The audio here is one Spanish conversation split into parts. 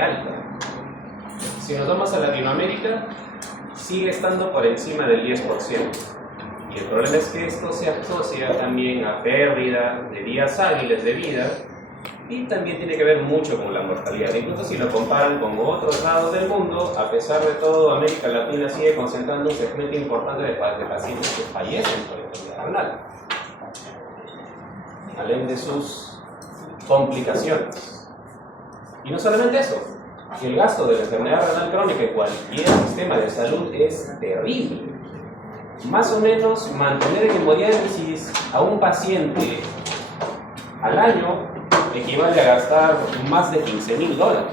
bastante alta. Si nos vamos a Latinoamérica, sigue estando por encima del 10%. Y el problema es que esto se asocia también a pérdida de días hábiles de vida y también tiene que ver mucho con la mortalidad. Incluso si lo comparan con otros lados del mundo, a pesar de todo, América Latina sigue concentrando un segmento importante de pacientes que fallecen por enfermedad renal, además de sus complicaciones. Y no solamente eso, el gasto de la enfermedad renal crónica en cualquier sistema de salud es terrible. Más o menos mantener en hemodiálisis a un paciente al año equivale a gastar más de $15,000.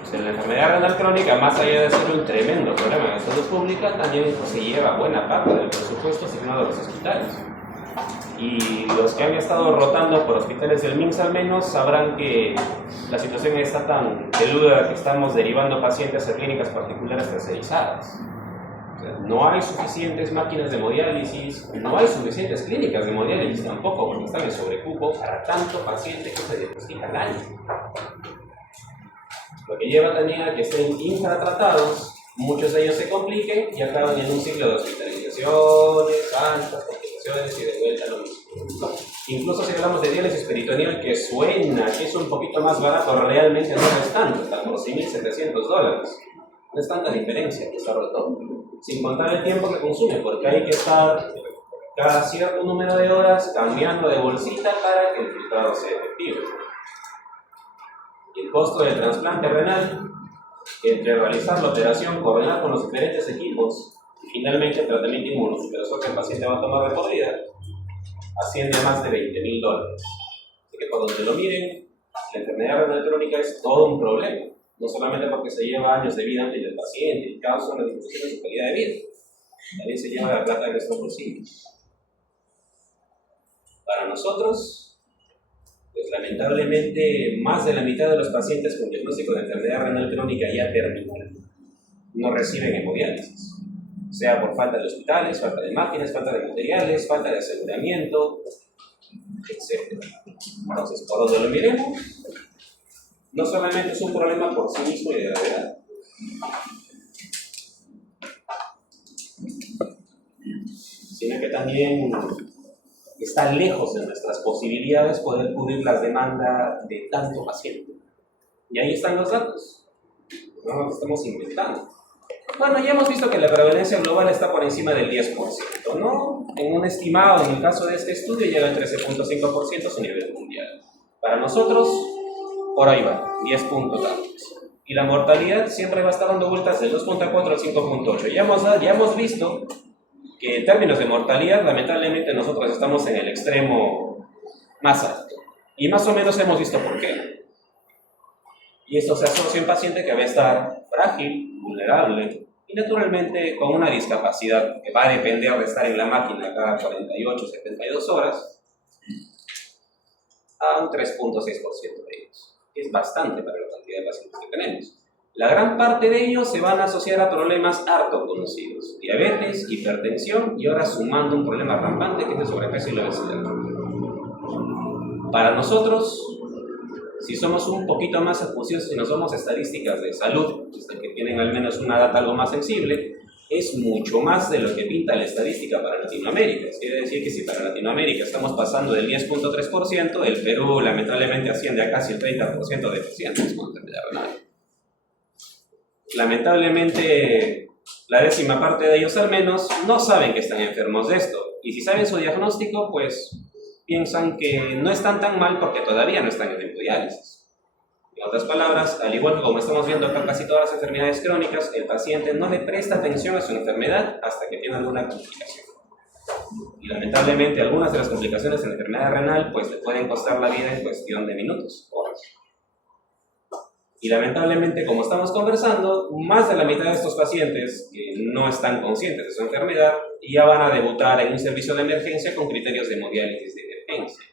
Pues en la enfermedad renal crónica, más allá de ser un tremendo problema de salud pública, también se lleva buena parte del presupuesto asignado a los hospitales. Y los que han estado rotando por hospitales del MIMS al menos sabrán que la situación está tan peluda que estamos derivando pacientes a clínicas particulares tercerizadas. No hay suficientes máquinas de hemodiálisis, no hay suficientes clínicas de hemodiálisis tampoco, porque están en sobrecupo para tanto paciente que se diagnostica al año. Lo que lleva también a que estén infratratados, muchos de ellos se compliquen y acaban en un ciclo de hospitalizaciones, altas complicaciones y de vuelta lo mismo. Incluso si hablamos de diálisis peritoneal, que suena que es un poquito más barato, realmente no es tanto, está por $6,700. No es tanta diferencia, que está roto. Sin contar el tiempo que consume, porque hay que estar cada cierto número de horas cambiando de bolsita para que el filtrado sea efectivo. Y el costo del trasplante renal, entre realizar la operación, coordinar con los diferentes equipos y finalmente el tratamiento inmunosupresor que el paciente va a tomar de por vida, asciende a más de $20,000. Así que por donde lo miren, la enfermedad renal crónica es todo un problema. No solamente porque se lleva años de vida antes del paciente y causa una disminución de su calidad de vida, también se lleva la plata de nuestros bolsillos. Para nosotros, pues lamentablemente, más de la mitad de los pacientes con diagnóstico de enfermedad renal crónica ya terminal no reciben hemodiálisis, sea por falta de hospitales, falta de máquinas, falta de materiales, falta de aseguramiento, etc. Entonces, por donde lo miremos, no solamente es un problema por sí mismo y de gravedad, sino que también está lejos de nuestras posibilidades poder cubrir las demandas de tanto paciente. Y ahí están los datos, no nos estamos inventando. Bueno, ya hemos visto que la prevalencia global está por encima del 10%, ¿no? En un estimado, en el caso de este estudio, llega al 13.5% a nivel mundial. Para nosotros, por ahí va, 10 puntos tantos. Y la mortalidad siempre va a estar dando vueltas del 2.4 al 5.8. Ya hemos visto que en términos de mortalidad, lamentablemente nosotros estamos en el extremo más alto. Y más o menos hemos visto por qué. Y esto se asocia a un paciente que va a estar frágil, vulnerable, y naturalmente con una discapacidad que va a depender de estar en la máquina cada 48, 72 horas, a un 3.6% de ellos. Es bastante para la cantidad de pacientes que tenemos. La gran parte de ellos se van a asociar a problemas harto conocidos: diabetes, hipertensión y ahora sumando un problema rampante que es el sobrepeso y la obesidad. Para nosotros, si somos un poquito más acuciosos y nos vamos a estadísticas de salud, que tienen al menos una data algo más sensible, es mucho más de lo que pinta la estadística para Latinoamérica. Quiere decir que si para Latinoamérica estamos pasando del 10.3%, el Perú lamentablemente asciende a casi el 30% de pacientes con enfermedad renal. Lamentablemente, la décima parte de ellos al menos no saben que están enfermos de esto. Y si saben su diagnóstico, pues piensan que no están tan mal porque todavía no están en hemodiálisis. En otras palabras, al igual que como estamos viendo acá casi todas las enfermedades crónicas, el paciente no le presta atención a su enfermedad hasta que tiene alguna complicación. Y lamentablemente algunas de las complicaciones en la enfermedad renal pues le pueden costar la vida en cuestión de minutos, horas. Y lamentablemente, como estamos conversando, más de la mitad de estos pacientes que no están conscientes de su enfermedad ya van a debutar en un servicio de emergencia con criterios de hemodiálisis de emergencia.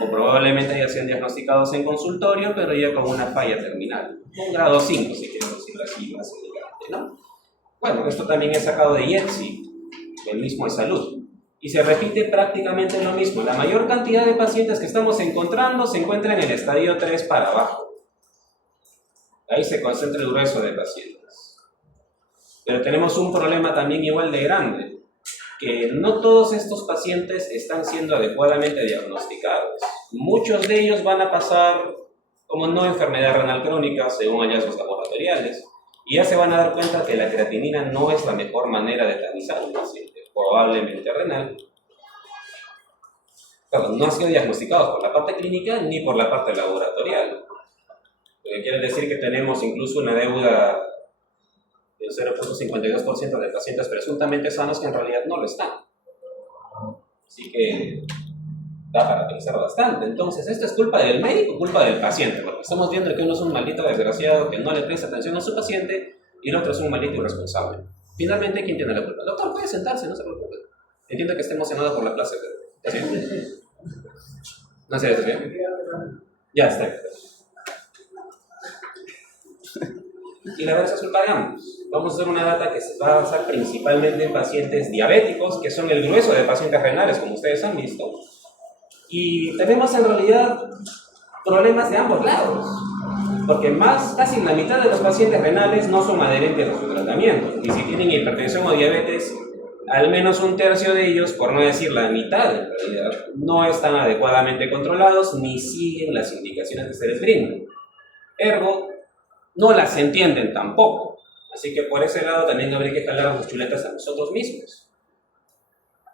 O probablemente ya sean diagnosticados en consultorio, pero ya con una falla terminal. Un grado 5, si quiero decirlo así, más elegante, ¿no? Bueno, esto también es sacado de IETSI, del mismo de salud. Y se repite prácticamente lo mismo. La mayor cantidad de pacientes que estamos encontrando se encuentran en el estadio 3 para abajo. Ahí se concentra el grueso de pacientes. Pero tenemos un problema también igual de grande, que no todos estos pacientes están siendo adecuadamente diagnosticados. Muchos de ellos van a pasar como no enfermedad renal crónica, según hallazgos laboratoriales, y ya se van a dar cuenta que la creatinina no es la mejor manera de tamizar a un paciente, probablemente renal. Perdón, no han sido diagnosticados por la parte clínica ni por la parte laboratorial. Lo que quiere decir que tenemos incluso una deuda del 0.52% de pacientes presuntamente sanos que en realidad no lo están. Así que da para pensar bastante. Entonces, ¿esto es culpa del médico o culpa del paciente? Porque estamos viendo que uno es un maldito desgraciado que no le presta atención a su paciente y el otro es un maldito irresponsable. Finalmente, ¿quién tiene la culpa? El doctor puede sentarse, no se preocupe. Entiendo que esté emocionado por la clase. ¿Está bien? ¿No sé, está bien? Ya está. Y la verdad es culpa de ambos. Vamos a hacer una data que se va a basar principalmente en pacientes diabéticos, que son el grueso de pacientes renales, como ustedes han visto. Y tenemos en realidad problemas de ambos lados, porque casi la mitad de los pacientes renales no son adherentes a su tratamiento. Y si tienen hipertensión o diabetes, al menos un tercio de ellos, por no decir la mitad en realidad, no están adecuadamente controlados ni siguen las indicaciones que se les brindan. Ergo, no las entienden tampoco. Así que por ese lado también habría que jalar las chuletas a nosotros mismos.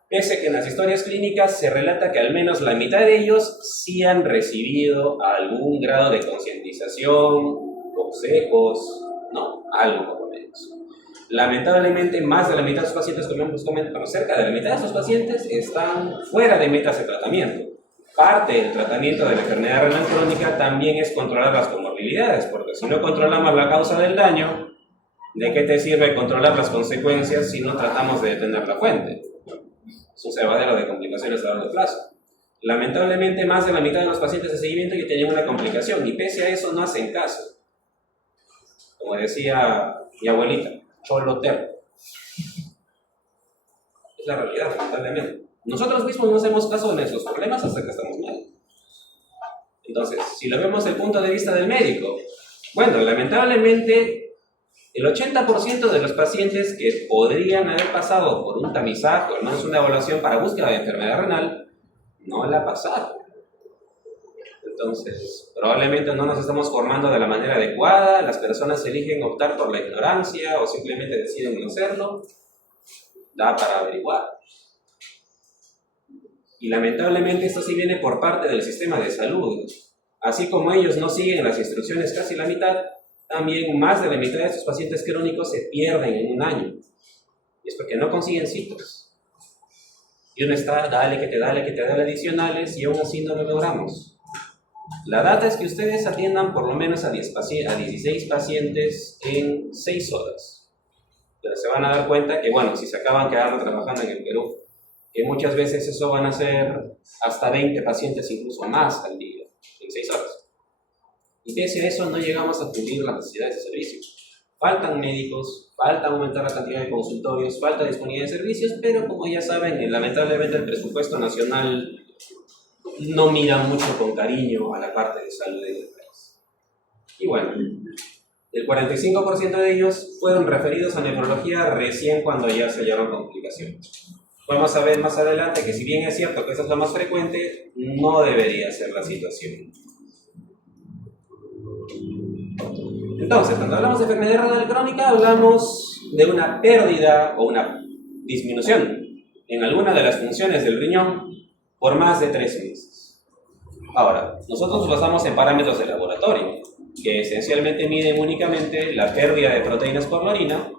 Pese que en las historias clínicas se relata que al menos la mitad de ellos sí han recibido algún grado de concientización, consejos, no, algo por lo menos. Lamentablemente, más de la mitad de los pacientes, como cerca de la mitad de esos pacientes, están fuera de metas de tratamiento. Parte del tratamiento de la enfermedad renal crónica también es controlar las comorbilidades, porque si no controlamos la causa del daño, ¿de qué te sirve controlar las consecuencias si no tratamos de detener la fuente? Es un cebadero de complicaciones a largo plazo. Lamentablemente, más de la mitad de los pacientes de seguimiento ya tienen una complicación y pese a eso no hacen caso. Como decía mi abuelita, cholo terco. Es la realidad, lamentablemente. Nosotros mismos no hacemos caso de nuestros problemas hasta que estamos mal. Entonces, si lo vemos desde el punto de vista del médico, bueno, lamentablemente el 80% de los pacientes que podrían haber pasado por un tamizaje o al menos una evaluación para búsqueda de enfermedad renal, no la pasaron. Entonces, probablemente no nos estamos formando de la manera adecuada, las personas eligen optar por la ignorancia o simplemente deciden no hacerlo. Da para averiguar. Y lamentablemente esto sí viene por parte del sistema de salud. Así como ellos no siguen las instrucciones casi la mitad, también más de la mitad de estos pacientes crónicos se pierden en un año. Y es porque no consiguen citas. Y uno está, dale que te dale adicionales y aún así no lo logramos. La data es que ustedes atiendan por lo menos a 16 pacientes en 6 horas. Pero se van a dar cuenta que, bueno, si se acaban quedando trabajando en el Perú, que muchas veces eso van a ser hasta 20 pacientes, incluso más al día, en 6 horas. Y pese a eso no llegamos a cubrir las necesidades de servicios. Faltan médicos, falta aumentar la cantidad de consultorios, falta disponibilidad de servicios, pero como ya saben, lamentablemente el presupuesto nacional no mira mucho con cariño a la parte de salud del país. Y bueno, el 45% de ellos fueron referidos a nefrología recién cuando ya se hallaron complicaciones. Vamos a ver más adelante que si bien es cierto que eso es lo más frecuente, no debería ser la situación. Entonces, cuando hablamos de enfermedad renal crónica, hablamos de una pérdida o una disminución en alguna de las funciones del riñón por más de 3 meses. Ahora, nosotros nos basamos en parámetros de laboratorio, que esencialmente miden únicamente la pérdida de proteínas por la orina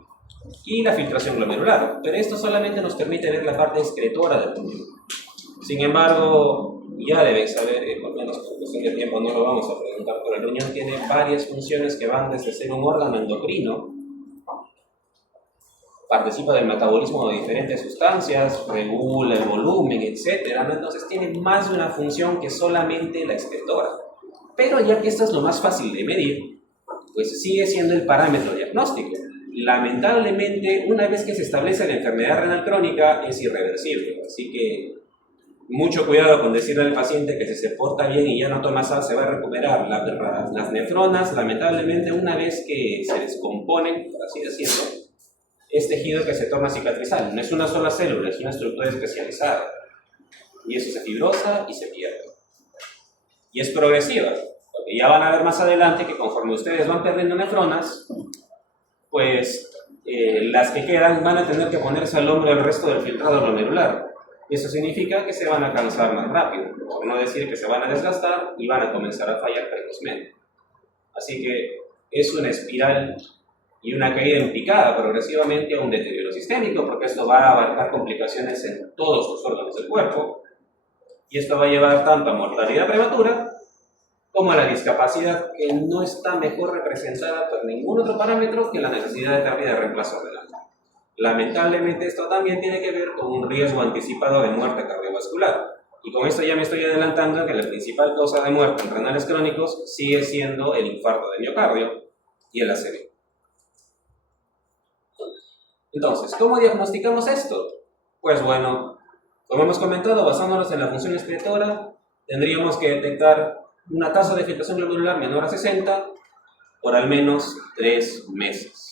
y la filtración glomerular, pero esto solamente nos permite ver la parte excretora del riñón. Sin embargo, ya deben saber, por menos por cuestión de tiempo no lo vamos a preguntar, pero el riñón tiene varias funciones que van desde ser un órgano endocrino, participa del metabolismo de diferentes sustancias, regula el volumen, etc. ¿no? Entonces tiene más de una función que solamente la excretora. Pero ya que esto es lo más fácil de medir, pues sigue siendo el parámetro diagnóstico. Lamentablemente, una vez que se establece la enfermedad renal crónica, es irreversible. Así que Mucho cuidado con decirle al paciente que si se porta bien y ya no toma sal se va a recuperar. Las nefronas, lamentablemente, una vez que se descomponen, por así decirlo, es tejido que se torna cicatrizal. No es una sola célula, es una estructura especializada. Y eso se fibrosa y se pierde. Y es progresiva, porque ya van a ver más adelante que conforme ustedes van perdiendo nefronas, pues las que quedan van a tener que ponerse al hombro el resto del filtrado glomerular. Y eso significa que se van a cansar más rápido, por no decir que se van a desgastar y van a comenzar a fallar precozmente. Así que es una espiral y una caída en picada progresivamente a un deterioro sistémico, porque esto va a abarcar complicaciones en todos los órganos del cuerpo, y esto va a llevar tanto a mortalidad prematura como a la discapacidad, que no está mejor representada por ningún otro parámetro que la necesidad de terapia de reemplazo renal. Lamentablemente esto también tiene que ver con un riesgo anticipado de muerte cardiovascular. Y con esto ya me estoy adelantando en que la principal causa de muerte en renales crónicos sigue siendo el infarto de miocardio y el ACV. Entonces, ¿cómo diagnosticamos esto? Pues bueno, como hemos comentado, basándonos en la función excretora, tendríamos que detectar una tasa de filtración glomerular menor a 60 por al menos 3 meses.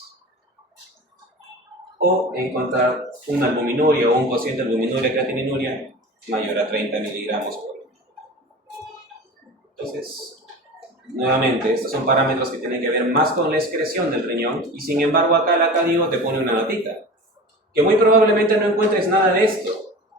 O encontrar una albuminuria o un cociente de albuminuria creatininuria mayor a 30 miligramos por litro. Entonces, nuevamente, estos son parámetros que tienen que ver más con la excreción del riñón, y sin embargo acá el académico te pone una notita, que muy probablemente no encuentres nada de esto,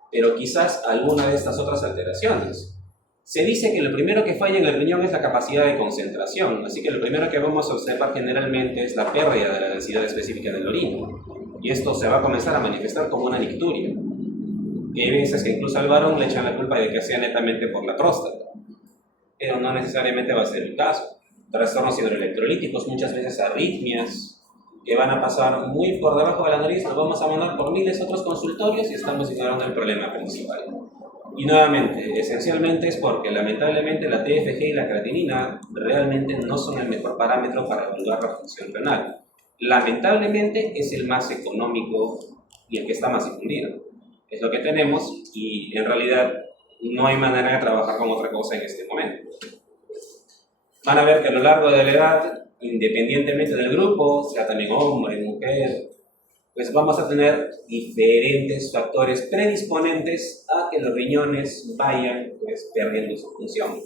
pero quizás alguna de estas otras alteraciones. Se dice que lo primero que falla en el riñón es la capacidad de concentración, así que lo primero que vamos a observar generalmente es la pérdida de la densidad específica del orino, y esto se va a comenzar a manifestar como una nicturia. Y hay veces que incluso al varón le echan la culpa de que sea netamente por la próstata, pero no necesariamente va a ser el caso. Trastornos hidroelectrolíticos, muchas veces arritmias, que van a pasar muy por debajo de la nariz, nos vamos a mandar por miles de otros consultorios y estamos ignorando el problema principal. Y nuevamente, esencialmente es porque lamentablemente la TFG y la creatinina realmente no son el mejor parámetro para evaluar la función renal. Lamentablemente es el más económico y el que está más difundido. Es lo que tenemos y en realidad no hay manera de trabajar con otra cosa en este momento. Van a ver que a lo largo de la edad, independientemente del grupo, sea también hombre, mujer, pues vamos a tener diferentes factores predisponentes a que los riñones vayan pues, perdiendo su función.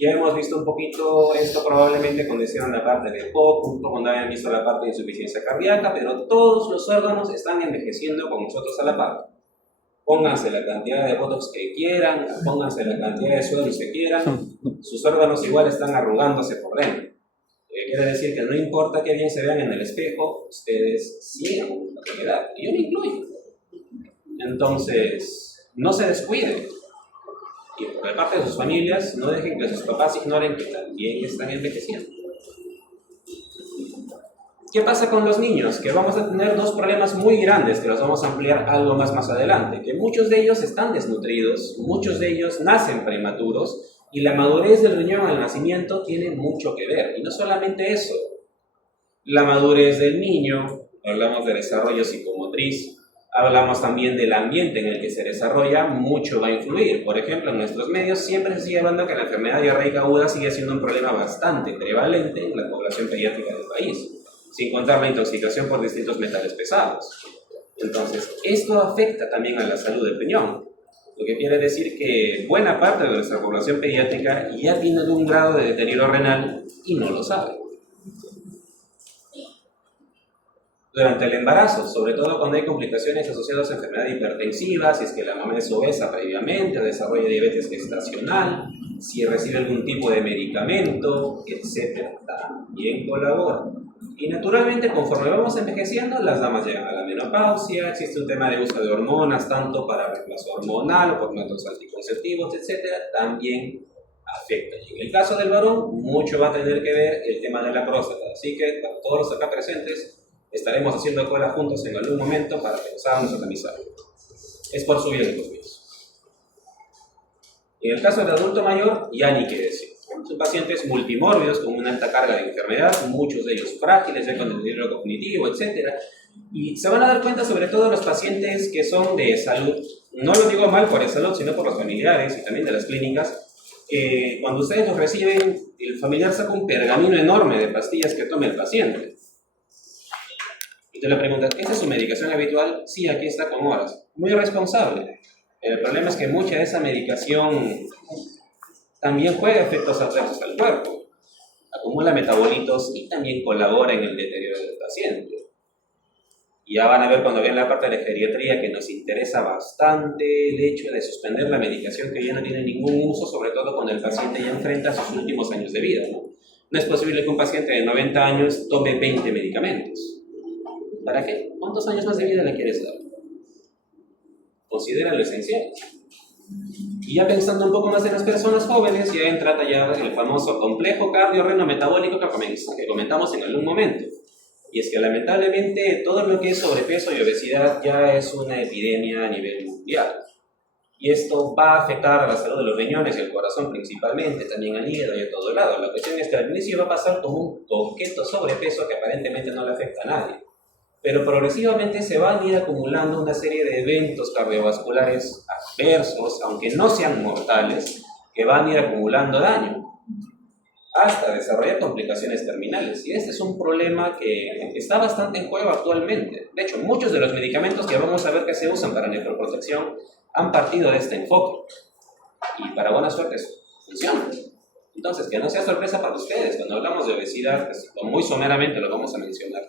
Ya hemos visto un poquito esto probablemente cuando hicieron la parte de POC, cuando hayan visto la parte de insuficiencia cardíaca, pero todos los órganos están envejeciendo con nosotros a la par. Pónganse la cantidad de botox que quieran, pónganse la cantidad de sueros que quieran, sus órganos igual están arrugándose por dentro. Quiere decir que no importa qué bien se vean en el espejo, ustedes siguen con la enfermedad, y yo me incluyo. Entonces, no se descuiden. Y por parte de sus familias, no dejen que sus papás ignoren que también están envejeciendo. ¿Qué pasa con los niños? Que vamos a tener dos problemas muy grandes que los vamos a ampliar algo más adelante. Que muchos de ellos están desnutridos, muchos de ellos nacen prematuros, y la madurez del riñón al nacimiento tiene mucho que ver. Y no solamente eso, la madurez del niño, hablamos de desarrollo psicomotriz, hablamos también del ambiente en el que se desarrolla, mucho va a influir. Por ejemplo, en nuestros medios siempre se sigue hablando que la enfermedad diarreica aguda sigue siendo un problema bastante prevalente en la población pediátrica del país, sin contar la intoxicación por distintos metales pesados. Entonces, esto afecta también a la salud del riñón. Lo que quiere decir que buena parte de nuestra población pediátrica ya tiene un grado de deterioro renal y no lo sabe. Durante el embarazo, sobre todo cuando hay complicaciones asociadas a enfermedad hipertensiva, si es que la mamá es obesa previamente, desarrolla diabetes gestacional, si recibe algún tipo de medicamento, etc., también colabora. Y naturalmente, conforme vamos envejeciendo, las damas llegan a la menopausia, existe un tema de uso de hormonas, tanto para reemplazo hormonal o por métodos anticonceptivos, etc., también afecta. Y en el caso del varón, mucho va a tener que ver el tema de la próstata. Así que, para todos los acá presentes, estaremos haciendo cola juntos en algún momento para que nos hagamos organizar. Es por su bien, los míos. En el caso del adulto mayor, ya ni qué decir. Son pacientes multimórbidos con una alta carga de enfermedad, muchos de ellos frágiles, ya con deterioro cognitivo, etc. Y se van a dar cuenta sobre todo los pacientes que son de salud, no lo digo mal por el salud, sino por los familiares y también de las clínicas, que cuando ustedes los reciben, el familiar saca un pergamino enorme de pastillas que toma el paciente. Y te le preguntas, ¿esa es su medicación habitual? Sí, aquí está con horas. Muy responsable. El problema es que mucha de esa medicación también juega efectos adversos al cuerpo, acumula metabolitos y también colabora en el deterioro del paciente. Y ya van a ver cuando vean la parte de la geriatría que nos interesa bastante el hecho de suspender la medicación que ya no tiene ningún uso, sobre todo cuando el paciente ya enfrenta sus últimos años de vida, ¿no? No es posible que un paciente de 90 años tome 20 medicamentos. ¿Para qué? ¿Cuántos años más de vida le quieres dar? Considera lo esencial. Y ya pensando un poco más en las personas jóvenes, ya entra ya el famoso complejo cardiorreno-metabólico que comentamos en algún momento. Y es que lamentablemente todo lo que es sobrepeso y obesidad ya es una epidemia a nivel mundial. Y esto va a afectar a la salud de los riñones y el corazón principalmente, también al hígado y a todo lado. La cuestión es que al inicio va a pasar como un coqueto sobrepeso que aparentemente no le afecta a nadie. Pero progresivamente se van a ir acumulando una serie de eventos cardiovasculares adversos, aunque no sean mortales, que van a ir acumulando daño, hasta desarrollar complicaciones terminales. Y este es un problema que está bastante en juego actualmente. De hecho, muchos de los medicamentos que vamos a ver que se usan para nefroprotección han partido de este enfoque. Y para buena suerte funciona. Entonces, que no sea sorpresa para ustedes, cuando hablamos de obesidad, pues, muy someramente lo vamos a mencionar.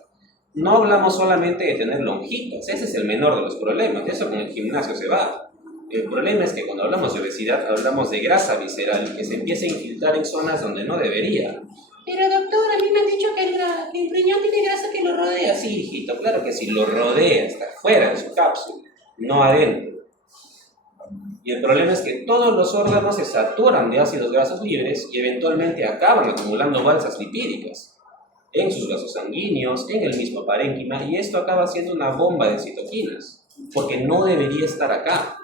No hablamos solamente de tener lonjitas, ese es el menor de los problemas, eso con el gimnasio se va. El problema es que cuando hablamos de obesidad, hablamos de grasa visceral que se empieza a infiltrar en zonas donde no debería. Pero doctor, a mí me han dicho que el riñón tiene grasa que lo rodea. Sí, hijito, claro que sí, lo rodea, está fuera de su cápsula, no adentro. Y el problema es que todos los órganos se saturan de ácidos grasos libres y eventualmente acaban acumulando balsas lipídicas en sus vasos sanguíneos, en el mismo parénquima, y esto acaba siendo una bomba de citoquinas, porque no debería estar acá.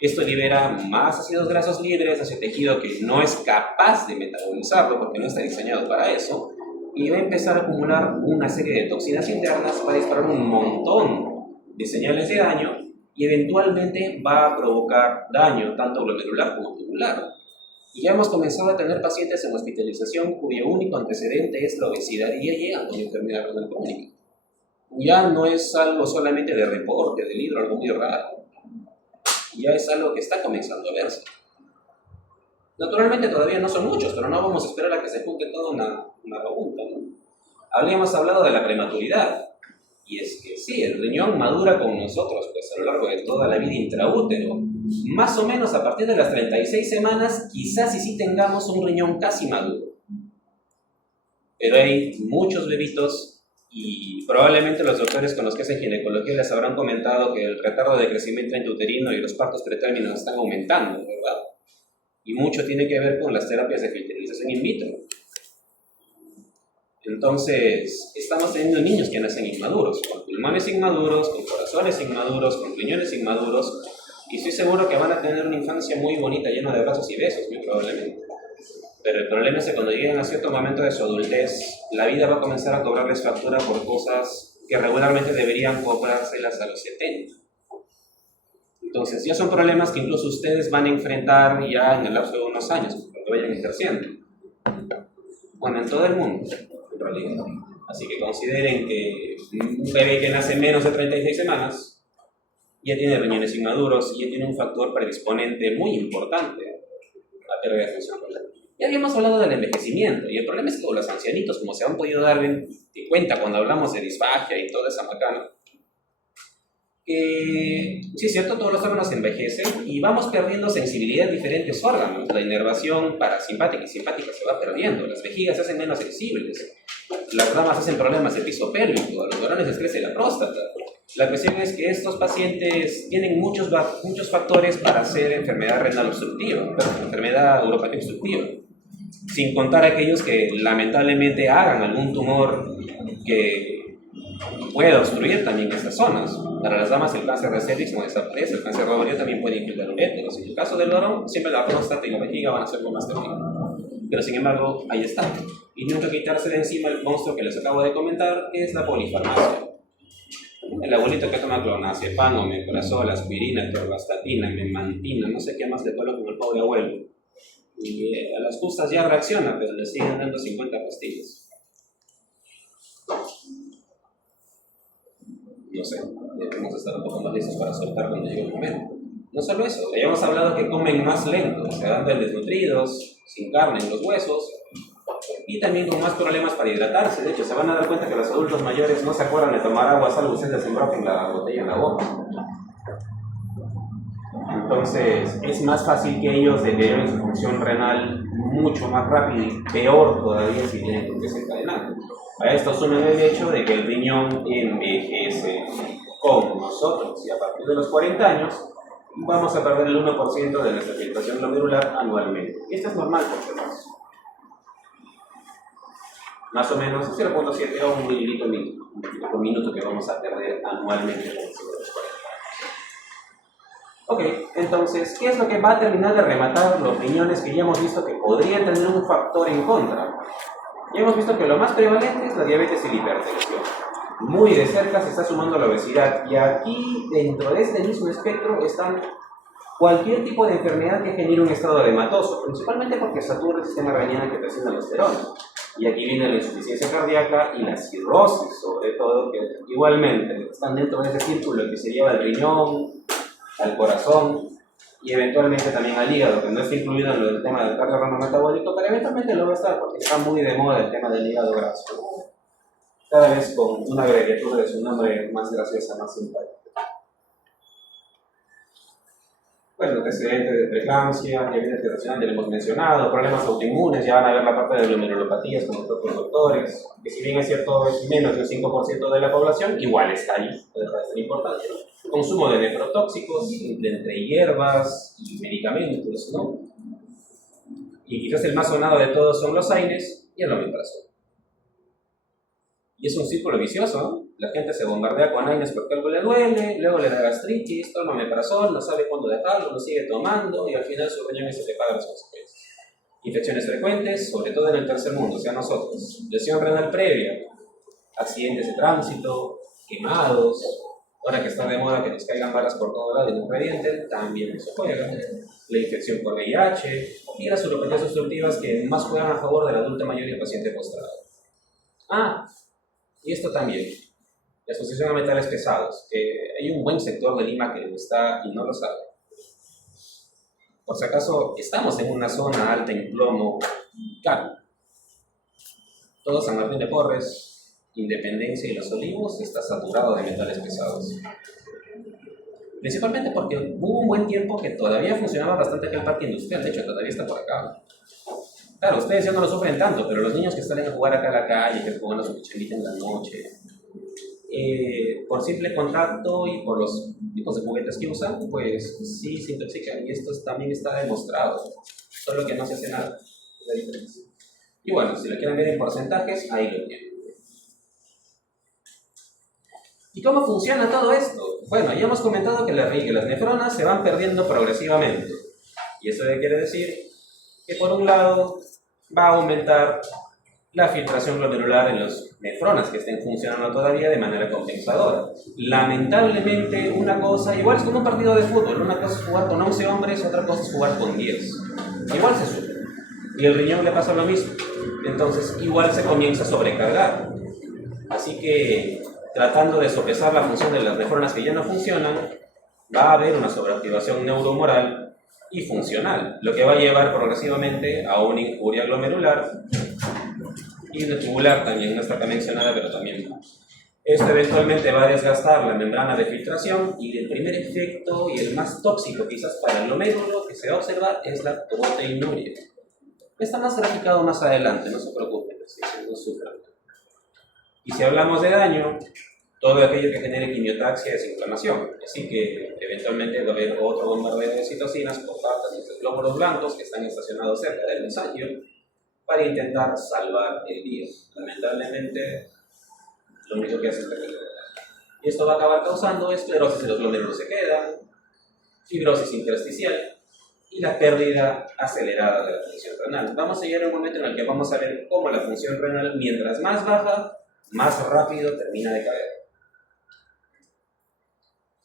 Esto libera más ácidos grasos libres hacia el tejido que no es capaz de metabolizarlo, porque no está diseñado para eso, y va a empezar a acumular una serie de toxinas internas para disparar un montón de señales de daño, y eventualmente va a provocar daño tanto glomerular como tubular. Y ya hemos comenzado a tener pacientes en hospitalización cuyo único antecedente es la obesidad y ya llegan con enfermedad renal crónica. Ya no es algo solamente de reporte, de libro, algo muy raro. Ya es algo que está comenzando a verse. Naturalmente todavía no son muchos, pero no vamos a esperar a que se junte toda una pregunta, ¿no? Habíamos hablado de la prematuridad. Y es que sí, el riñón madura con nosotros pues, a lo largo de toda la vida intraútero. Más o menos a partir de las 36 semanas, quizás sí tengamos un riñón casi maduro. Pero hay muchos bebitos y probablemente los doctores con los que hacen ginecología les habrán comentado que el retardo de crecimiento intrauterino y los partos pretérminos están aumentando, ¿verdad? Y mucho tiene que ver con las terapias de fertilización in vitro. Entonces, estamos teniendo niños que nacen inmaduros, con pulmones inmaduros, con corazones inmaduros, con riñones inmaduros, y estoy seguro que van a tener una infancia muy bonita, llena de abrazos y besos, muy probablemente. Pero el problema es que cuando lleguen a cierto momento de su adultez, la vida va a comenzar a cobrarles factura por cosas que regularmente deberían cobrárselas a los 70. Entonces, ya son problemas que incluso ustedes van a enfrentar ya en el lapso de unos años, cuando vayan ejerciendo. Bueno, en todo el mundo. En realidad. Así que consideren que un bebé que nace menos de 36 semanas ya tiene riñones inmaduros y ya tiene un factor predisponente muy importante a pérdida de función renal. Ya habíamos hablado del envejecimiento y el problema es que los ancianitos, como se han podido dar cuenta cuando hablamos de disfagia y toda esa macana, sí es cierto, todos los órganos envejecen y vamos perdiendo sensibilidad en diferentes órganos. La inervación parasimpática y simpática se va perdiendo, las vejigas se hacen menos sensibles, las ramas hacen problemas del piso pélvico, a los varones les crece la próstata. La cuestión es que estos pacientes tienen muchos factores para hacer enfermedad renal obstructiva, enfermedad uropatía obstructiva, sin contar aquellos que lamentablemente hagan algún tumor que puede obstruir también esas zonas. Para las damas el cáncer de cervix no desaparece, el cáncer de ovario también puede infiltrar uréteros. En el caso del varón, siempre la próstata y la vejiga van a ser lo más terrible. Pero sin embargo, ahí está. Y nunca quitarse de encima el monstruo que les acabo de comentar, que es la polifarmacia. El abuelito que toma clonazepam, omeprazol, aspirina, torvastatina, memantina, no sé qué más le colocan al pobre abuelo. Y a las justas ya reacciona, pero le siguen dando 50 pastillas. No sé, debemos estar un poco más listos para soltar cuando llegue el momento. No solo eso, ya hemos hablado que comen más lento, se dan desnutridos, sin carne en los huesos, y también con más problemas para hidratarse. De hecho, se van a dar cuenta que los adultos mayores no se acuerdan de tomar agua, salvo ustedes se embroquen la botella en la boca. Entonces, es más fácil que ellos deterioren su función renal mucho más rápido y peor todavía si tienen que desencadenar. A esto suma el hecho de que el riñón envejece con nosotros y a partir de los 40 años vamos a perder el 1% de nuestra filtración glomerular anualmente. Y esto es normal por si acaso. Más o menos 0.7 o 1 mililitro por minuto que vamos a perder anualmente por encima de los 40 años. Ok, entonces, ¿qué es lo que va a terminar de rematar los riñones que ya hemos visto que podrían tener un factor en contra? Ya hemos visto que lo más prevalente es la diabetes y la hipertensión. Muy de cerca se está sumando la obesidad y aquí dentro de este mismo espectro están cualquier tipo de enfermedad que genere un estado hematoso, principalmente porque satura el sistema renal angiotensina aldosterona. Y aquí viene la insuficiencia cardíaca y la cirrosis, sobre todo, que igualmente están dentro de ese círculo que se lleva al riñón, al corazón y eventualmente también al hígado, que no está incluido en el tema del cardio metabólico, pero eventualmente lo va a estar porque está muy de moda el tema del hígado graso. Cada vez con una abreviatura de su nombre más graciosa, más simpática. Bueno, antecedentes de preeclampsia, diabetes gestacional ya lo hemos mencionado, problemas autoinmunes, ya van a ver la parte de glomerulopatías con los propios doctores, que si bien es cierto es menos del 5% de la población, igual está ahí, no deja de ser importante, ¿no? Consumo de nefrotóxicos, de entre hierbas y medicamentos, ¿no? Y quizás el más sonado de todos son los AINES y el omeprazol. Y es un círculo vicioso, ¿no? La gente se bombardea con AINES porque algo le duele, luego le da gastritis, toma omeprazol, no sabe cuándo dejarlo, lo sigue tomando y al final su riñón se le paga las consecuencias. Infecciones frecuentes, sobre todo en el tercer mundo, o sea nosotros. Lesión renal previa, accidentes de tránsito, quemados, ahora que está de moda que nos caigan balas por todo lado y nos revienten, también eso juega. La infección por VIH y las uropatías obstructivas que más juegan a favor del adulto mayor y el paciente postrado. Y esto también, la exposición a metales pesados, que hay un buen sector de Lima que lo está y no lo sabe. Por si acaso, estamos en una zona alta en plomo y cadmio. Todo San Martín de Porres, Independencia y Los Olivos está saturado de metales pesados. Principalmente porque hubo un buen tiempo que todavía funcionaba bastante aquel parque industrial, de hecho todavía está por acá. Claro, ustedes ya no lo sufren tanto, pero los niños que salen a jugar acá a la calle, que juegan a su pichelita en la noche, por simple contacto y por los tipos de juguetes que usan, pues sí se intoxican. Y esto también está demostrado, solo que no se hace nada. Es la diferencia. Y bueno, si lo quieren ver en porcentajes, ahí lo tienen. ¿Y cómo funciona todo esto? Bueno, ya hemos comentado que las nefronas se van perdiendo progresivamente. Y eso quiere decir que por un lado va a aumentar la filtración glomerular en las nefronas que estén funcionando todavía de manera compensadora. Lamentablemente, una cosa, igual es como un partido de fútbol, una cosa es jugar con 11 hombres, otra cosa es jugar con 10. Igual se sufre. Y el riñón le pasa lo mismo. Entonces, igual se comienza a sobrecargar. Así que, tratando de sopesar la función de las nefronas que ya no funcionan, va a haber una sobreactivación neurohumoral y funcional, lo que va a llevar progresivamente a una injuria glomerular y de tubular también, no está acá mencionada, pero también va. Esto eventualmente va a desgastar la membrana de filtración y el primer efecto y el más tóxico quizás para el glomérulo que se va a observar es la proteinuria. Está más graficado más adelante, no se preocupen, si no sufran. Y si hablamos de daño, todo aquello que genere quimiotaxia es inflamación, así que eventualmente va a haber otro bombardeo de citocinas por parte de estos glóbulos blancos que están estacionados cerca del mesangio para intentar salvar el día. Lamentablemente, lo único que hace es perder. Y esto va a acabar causando esclerosis de los glomérulos se quedan, fibrosis intersticial y la pérdida acelerada de la función renal. Vamos a llegar a un momento en el que vamos a ver cómo la función renal, mientras más baja, más rápido termina de caer.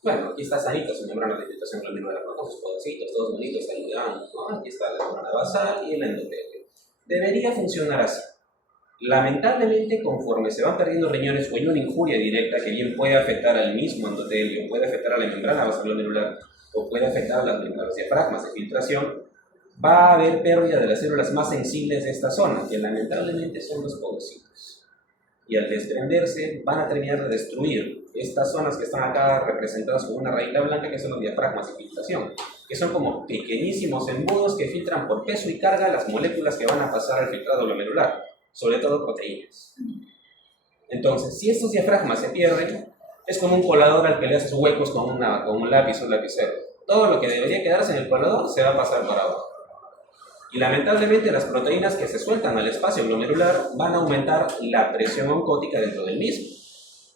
Bueno, aquí está sanita su membrana de filtración glomerular, ¿no? Con sus podercitos, todos bonitos, saludando, ¿no? Aquí está la membrana basal y el endotelio. Debería funcionar así. Lamentablemente, conforme se van perdiendo riñones o hay una injuria directa que bien puede afectar al mismo endotelio, puede afectar a la membrana basal glomerular o puede afectar a los diafragmas de filtración, va a haber pérdida de las células más sensibles de esta zona, que lamentablemente son los podercitos. Y al desprenderse van a terminar de destruir estas zonas que están acá representadas con una rayita blanca, que son los diafragmas de filtración, que son como pequeñísimos embudos que filtran por peso y carga las moléculas que van a pasar al filtrado glomerular, sobre todo proteínas. Entonces, si estos diafragmas se pierden, es como un colador al que le haces huecos con un lápiz o un lapicero. Todo lo que debería quedarse en el colador se va a pasar para abajo. Y lamentablemente las proteínas que se sueltan al espacio glomerular van a aumentar la presión oncótica dentro del mismo,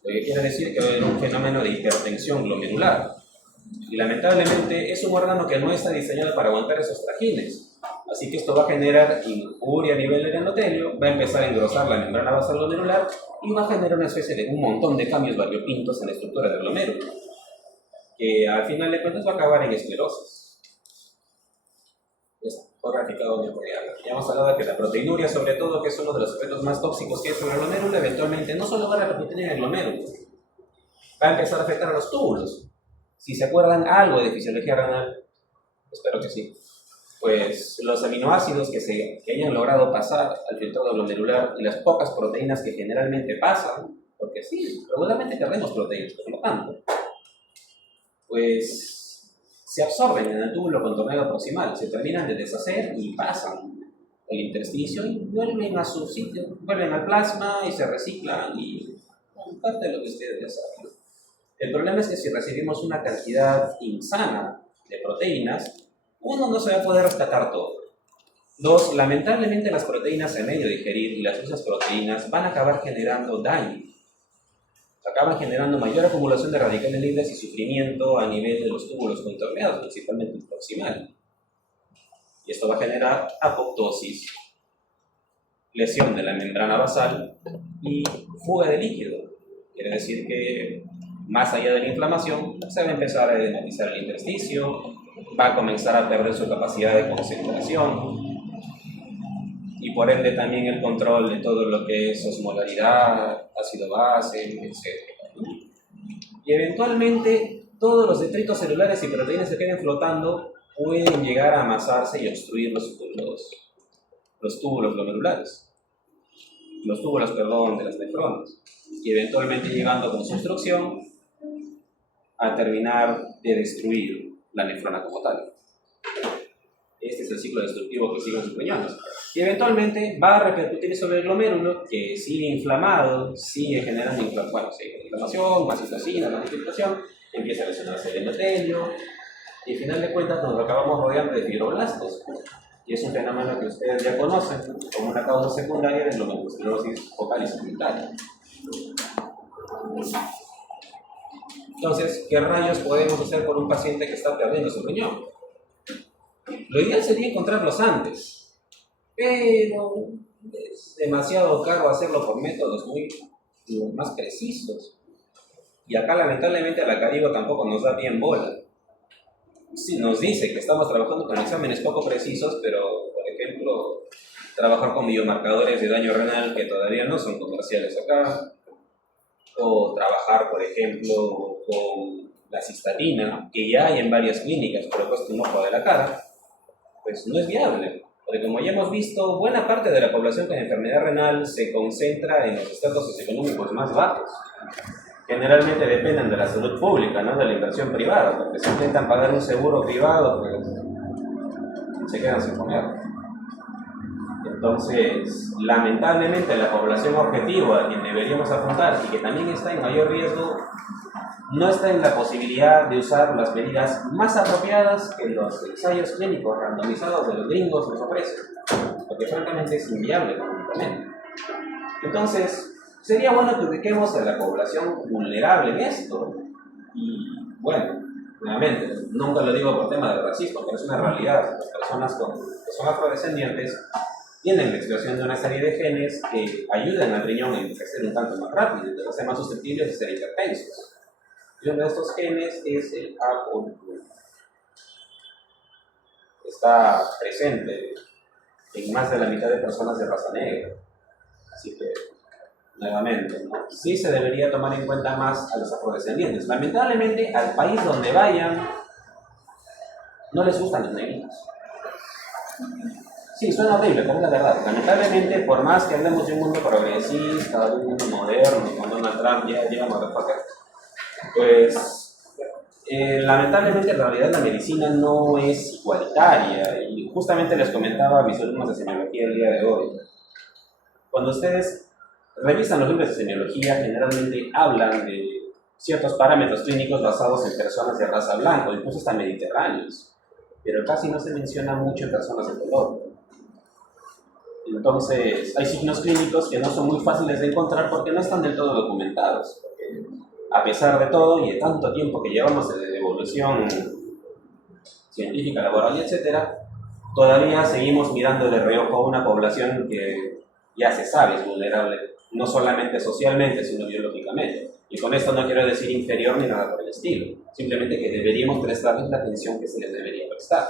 lo que quiere decir que va a haber un fenómeno de hipertensión glomerular. Y lamentablemente es un órgano que no está diseñado para aguantar esos trajines, así que esto va a generar injuria a nivel del endotelio, va a empezar a engrosar la membrana basal glomerular y va a generar una especie de un montón de cambios variopintos en la estructura del glomérulo, que al final de cuentas va a acabar en esclerosis. Ya hemos hablado de que la proteinuria, sobre todo, que es uno de los efectos más tóxicos que es en el glomérulo, eventualmente no solo va a repercutir en el glomérulo, va a empezar a afectar a los túbulos. Si se acuerdan algo de fisiología renal, espero que sí, pues los aminoácidos que hayan logrado pasar al filtrado glomerular y las pocas proteínas que generalmente pasan, porque sí, regularmente perdemos proteínas, pero no tanto, pues se absorben en el túbulo contorneo proximal, se terminan de deshacer y pasan el intersticio y vuelven a su sitio, vuelven al plasma y se reciclan y parte de lo que ustedes ya saben. El problema es que si recibimos una cantidad insana de proteínas, uno, no se va a poder rescatar todo. Dos, lamentablemente las proteínas a medio digerir y las mismas proteínas van a acabar generando daño. Acaban generando mayor acumulación de radicales libres y sufrimiento a nivel de los túbulos contorneados, principalmente el proximal. Y esto va a generar apoptosis, lesión de la membrana basal y fuga de líquido. Quiere decir que, más allá de la inflamación, se va a empezar a edematizar el intersticio, va a comenzar a perder su capacidad de concentración y por ende también el control de todo lo que es osmolaridad, ácido-base, etc. Y eventualmente todos los detritos celulares y proteínas que queden flotando pueden llegar a amasarse y obstruir los túbulos glomerulares, de las nefronas, y eventualmente llegando con su obstrucción a terminar de destruir la nefrona como tal. Este es el ciclo destructivo que siguen sus riñones. Y eventualmente va a repercutir sobre el glomérulo, que sigue inflamado, sigue generando inflamación, más citocina, más infiltración, empieza a lesionarse el endotelio, y al final de cuentas nos acabamos rodeando de fibroblastos. Y es un fenómeno que ustedes ya conocen como una causa secundaria de glomerulosclerosis focal y segmentaria. Entonces, ¿qué rayos podemos hacer por un paciente que está perdiendo su riñón? Lo ideal sería encontrarlos antes, pero es demasiado caro hacerlo por métodos muy más precisos. Y acá lamentablemente a la Caribe tampoco nos da bien bola. Sí, nos dice que estamos trabajando con exámenes poco precisos, pero por ejemplo, trabajar con biomarcadores de daño renal que todavía no son comerciales acá, o trabajar, por ejemplo, con la cistatina, que ya hay en varias clínicas, pero cuesta un ojo de la cara, pues no es viable. Porque como ya hemos visto, buena parte de la población con enfermedad renal se concentra en los estratos socioeconómicos más bajos. Generalmente dependen de la salud pública, no de la inversión privada, porque si intentan pagar un seguro privado, pues se quedan sin comer. Entonces, lamentablemente la población objetiva a quien deberíamos apuntar y que también está en mayor riesgo, no está en la posibilidad de usar las medidas más apropiadas que los ensayos clínicos randomizados de los gringos nos ofrecen, porque francamente es inviable económicamente. Entonces, sería bueno que ubiquemos a la población vulnerable en esto. Y bueno, nuevamente, nunca lo digo por tema de racismo, pero es una realidad. Las personas que son afrodescendientes tienen la expresión de una serie de genes que ayudan al riñón a envejecer un tanto más rápido y los hace más susceptibles de ser hipertensos. Y uno de estos genes es el APOL1. Está presente en más de la mitad de personas de raza negra. Así que, nuevamente, ¿no? Sí se debería tomar en cuenta más a los afrodescendientes. Lamentablemente, al país donde vayan, no les gustan los negritos. Sí, suena horrible, pero es la verdad. Lamentablemente, por más que hablemos de un mundo progresista, de un mundo moderno, con Donald Trump llega motherfucker, pues lamentablemente en realidad la medicina no es igualitaria. Y justamente les comentaba a mis alumnos de semiología el día de hoy. Cuando ustedes revisan los libros de semiología, generalmente hablan de ciertos parámetros clínicos basados en personas de raza blanca, incluso hasta mediterráneos, pero casi no se menciona mucho en personas de color. Entonces, hay signos clínicos que no son muy fáciles de encontrar porque no están del todo documentados. Porque, a pesar de todo y de tanto tiempo que llevamos de evolución científica, laboral y etcétera, todavía seguimos mirando de reojo a una población que ya se sabe es vulnerable, no solamente socialmente, sino biológicamente. Y con esto no quiero decir inferior ni nada por el estilo, simplemente que deberíamos prestarles la atención que se les debería prestar.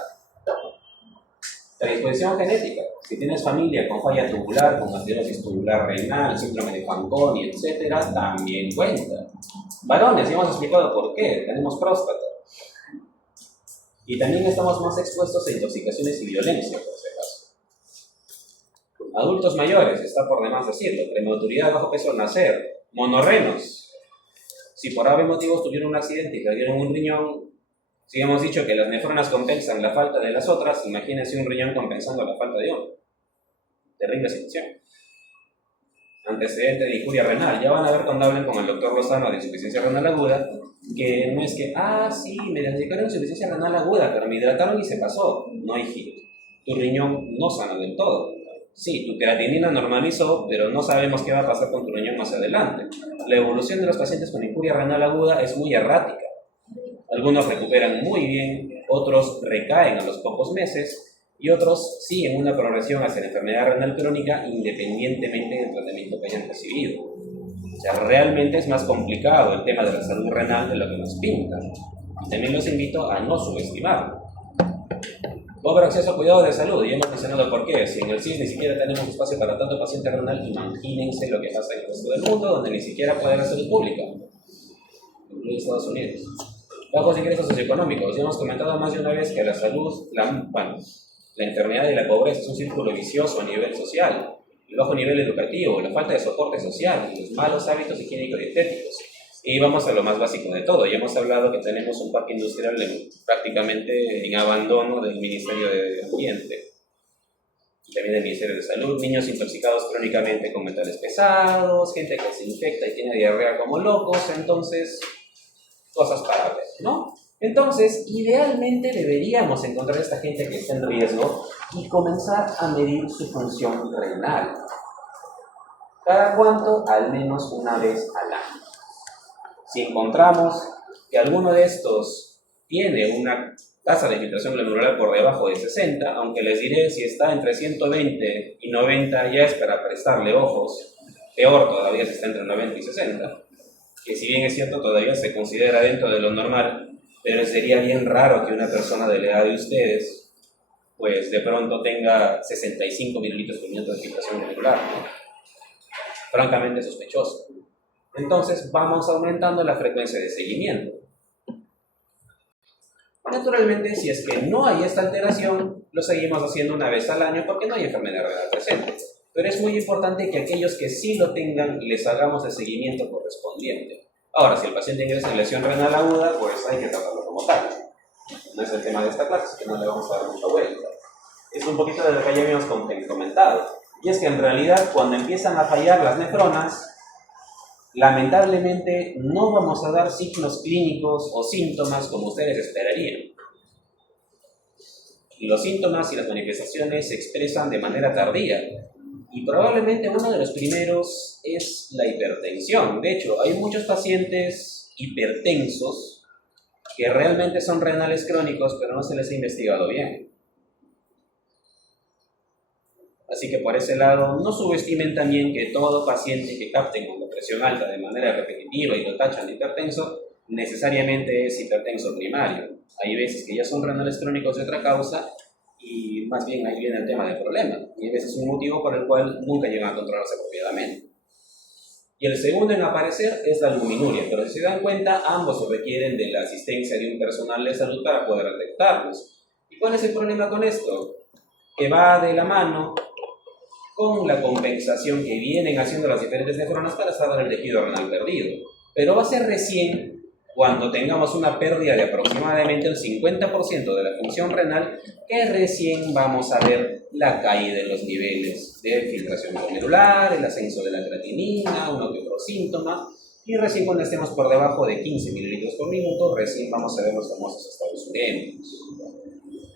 Predisposición genética. Si tienes familia con falla tubular, con acidosis tubular renal, síndrome de Fanconi, etc., también cuenta. Varones, ya hemos explicado por qué. Tenemos próstata. Y también estamos más expuestos a intoxicaciones y violencia, por si acaso. Adultos mayores, está por demás decirlo. Prematuridad, bajo peso al nacer. Monorrenos. Si por algún motivo tuvieron un accidente y perdieron un riñón, si hemos dicho que las nefronas compensan la falta de las otras, imagínense un riñón compensando la falta de uno. Terrible situación. Antecedente de injuria renal. Ya van a ver cuando hablen con el doctor Lozano de insuficiencia renal aguda, que no es que, sí, me diagnosticaron insuficiencia renal aguda, pero me hidrataron y se pasó. No, hijito. Tu riñón no sana del todo. Sí, tu creatinina normalizó, pero no sabemos qué va a pasar con tu riñón más adelante. La evolución de los pacientes con injuria renal aguda es muy errática. Algunos recuperan muy bien, otros recaen a los pocos meses y otros siguen una progresión hacia la enfermedad renal crónica independientemente del tratamiento que hayan recibido. O sea, realmente es más complicado el tema de la salud renal de lo que nos pintan. Y también los invito a no subestimarlo. Pobre acceso a cuidado de salud, y hemos mencionado por qué. Si en el CIS ni siquiera tenemos espacio para tanto paciente renal, imagínense lo que pasa en el resto del mundo, donde ni siquiera puede haber salud pública, incluido Estados Unidos. Bajos ingresos socioeconómicos. Ya hemos comentado más de una vez que la salud, la enfermedad y la pobreza es un círculo vicioso a nivel social. El bajo nivel educativo, la falta de soporte social, los malos hábitos higiénico-dietéticos. Y vamos a lo más básico de todo. Ya hemos hablado que tenemos un parque industrial prácticamente en abandono del Ministerio de Ambiente y también del Ministerio de Salud. Niños intoxicados crónicamente con metales pesados, gente que se infecta y tiene diarrea como locos. Entonces, cosas para ver, ¿no? Entonces, idealmente deberíamos encontrar a esta gente que está en riesgo y comenzar a medir su función renal. ¿Cada cuánto? Al menos una vez al año. Si encontramos que alguno de estos tiene una tasa de filtración glomerular por debajo de 60, aunque les diré, si está entre 120 y 90 ya es para prestarle ojos, peor todavía si está entre 90 y 60, que si bien es cierto todavía se considera dentro de lo normal, pero sería bien raro que una persona de la edad de ustedes pues de pronto tenga 65 mililitros por minuto de filtración glomerular, ¿no? Francamente sospechoso. Entonces vamos aumentando la frecuencia de seguimiento. Naturalmente, si es que no hay esta alteración, lo seguimos haciendo una vez al año porque no hay enfermedad renal presente. Pero es muy importante que aquellos que sí lo tengan, les hagamos el seguimiento correspondiente. Ahora, si el paciente ingresa en lesión renal aguda, pues hay que tratarlo como tal. No es el tema de esta clase, así que no le vamos a dar mucha vuelta. Es un poquito de lo que ya habíamos comentado. Y es que en realidad, cuando empiezan a fallar las nefronas, lamentablemente no vamos a dar signos clínicos o síntomas como ustedes esperarían. Y los síntomas y las manifestaciones se expresan de manera tardía. Y probablemente uno de los primeros es la hipertensión. De hecho, hay muchos pacientes hipertensos que realmente son renales crónicos, pero no se les ha investigado bien. Así que por ese lado, no subestimen también que todo paciente que capten con presión alta de manera repetitiva y lo tachan de hipertenso, necesariamente es hipertenso primario. Hay veces que ya son renales crónicos de otra causa y más bien ahí viene el tema del problema. Y a veces un motivo por el cual nunca llegan a controlarse apropiadamente. Y el segundo en aparecer es la albuminuria, pero si se dan cuenta, ambos se requieren de la asistencia de un personal de salud para poder detectarlos. ¿Y cuál es el problema con esto? Que va de la mano con la compensación que vienen haciendo las diferentes nefronas para salvar el tejido renal perdido. Pero va a ser recién cuando tengamos una pérdida de aproximadamente el 50% de la función renal que recién vamos a ver la caída de los niveles de filtración glomerular, el ascenso de la creatinina, uno que otro síntoma, y recién cuando estemos por debajo de 15 mililitros por minuto, recién vamos a ver los famosos estados urémicos.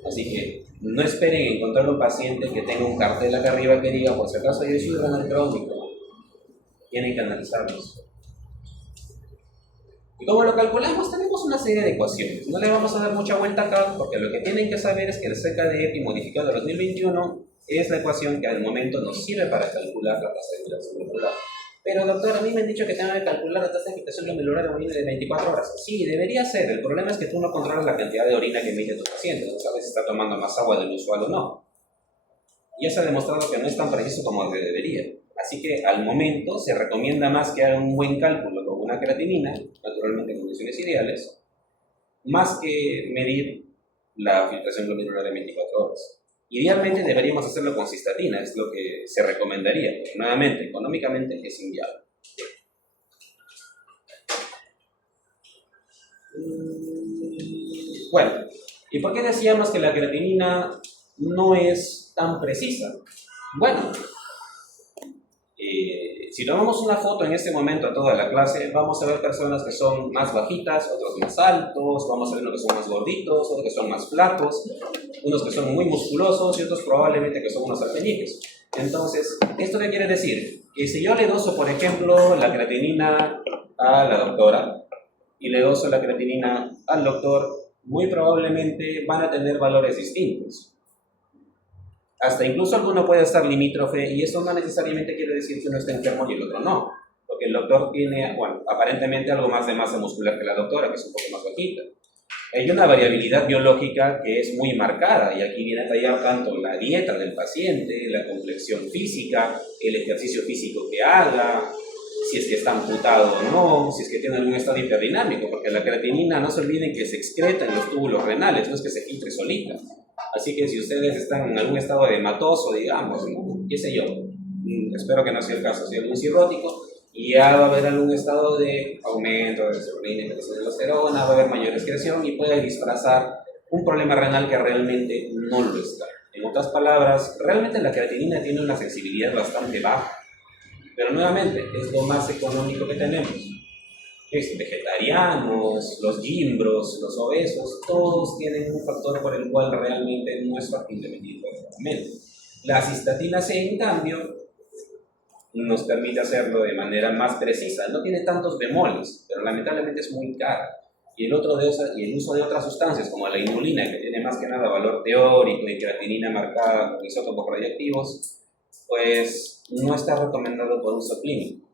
Así que no esperen encontrar un paciente que tenga un cartel acá arriba que diga, por si acaso yo soy renal crónico. Tienen que analizarlos. Y como lo calculamos, tenemos una serie de ecuaciones. No le vamos a dar mucha vuelta acá, porque lo que tienen que saber es que el CKD modificado de 2021 es la ecuación que al momento nos sirve para calcular la tasa de filtración glomerular. Pero doctor, a mí me han dicho que tengo que calcular la tasa de filtración glomerular en orina de 24 horas. Sí, debería ser. El problema es que tú no controlas la cantidad de orina que emite tu paciente. No sabes si está tomando más agua del usual o no. Ya se ha demostrado que no es tan preciso como debería. Así que al momento se recomienda más que haga un buen cálculo con una creatinina, naturalmente en condiciones ideales, más que medir la filtración glomerular de 24 horas. Idealmente deberíamos hacerlo con cistatina, es lo que se recomendaría, pero nuevamente, económicamente es inviable. Bueno, ¿y por qué decíamos que la creatinina no es tan precisa? Bueno, si tomamos una foto en este momento a toda la clase, vamos a ver personas que son más bajitas, otros más altos, vamos a ver unos que son más gorditos, otros que son más flacos, unos que son muy musculosos y otros probablemente que son unos alfeñiques. Entonces, ¿esto qué quiere decir? Que si yo le doso, por ejemplo, la creatinina a la doctora y le doso la creatinina al doctor, muy probablemente van a tener valores distintos. Hasta incluso alguno puede estar limítrofe y eso no necesariamente quiere decir que uno esté enfermo y el otro no. Porque el doctor tiene, bueno, aparentemente algo más de masa muscular que la doctora, que es un poco más bajita. Hay una variabilidad biológica que es muy marcada y aquí viene a tallar tanto la dieta del paciente, la complexión física, el ejercicio físico que haga, si es que está amputado o no, si es que tiene algún estado hiperdinámico, porque la creatinina no se olviden que se excreta en los túbulos renales, no es que se filtre solita. Así que si ustedes están en algún estado edematoso, digamos, qué sé yo, espero que no sea el caso, si algún cirrótico, y ya va a haber algún estado de aumento de serotonina y de testosterona, va a haber mayor excreción y puede disfrazar un problema renal que realmente no lo está. En otras palabras, realmente la creatinina tiene una sensibilidad bastante baja, pero nuevamente es lo más económico que tenemos. Vegetarianos, los gimbros, los obesos, todos tienen un factor por el cual realmente no es factible medir correctamente. La cistatina C, en cambio, nos permite hacerlo de manera más precisa. No tiene tantos bemoles, pero lamentablemente es muy cara. Y el uso de otras sustancias, como la inulina, que tiene más que nada valor teórico y creatinina marcada con isótopos radiactivos, pues no está recomendado por uso clínico.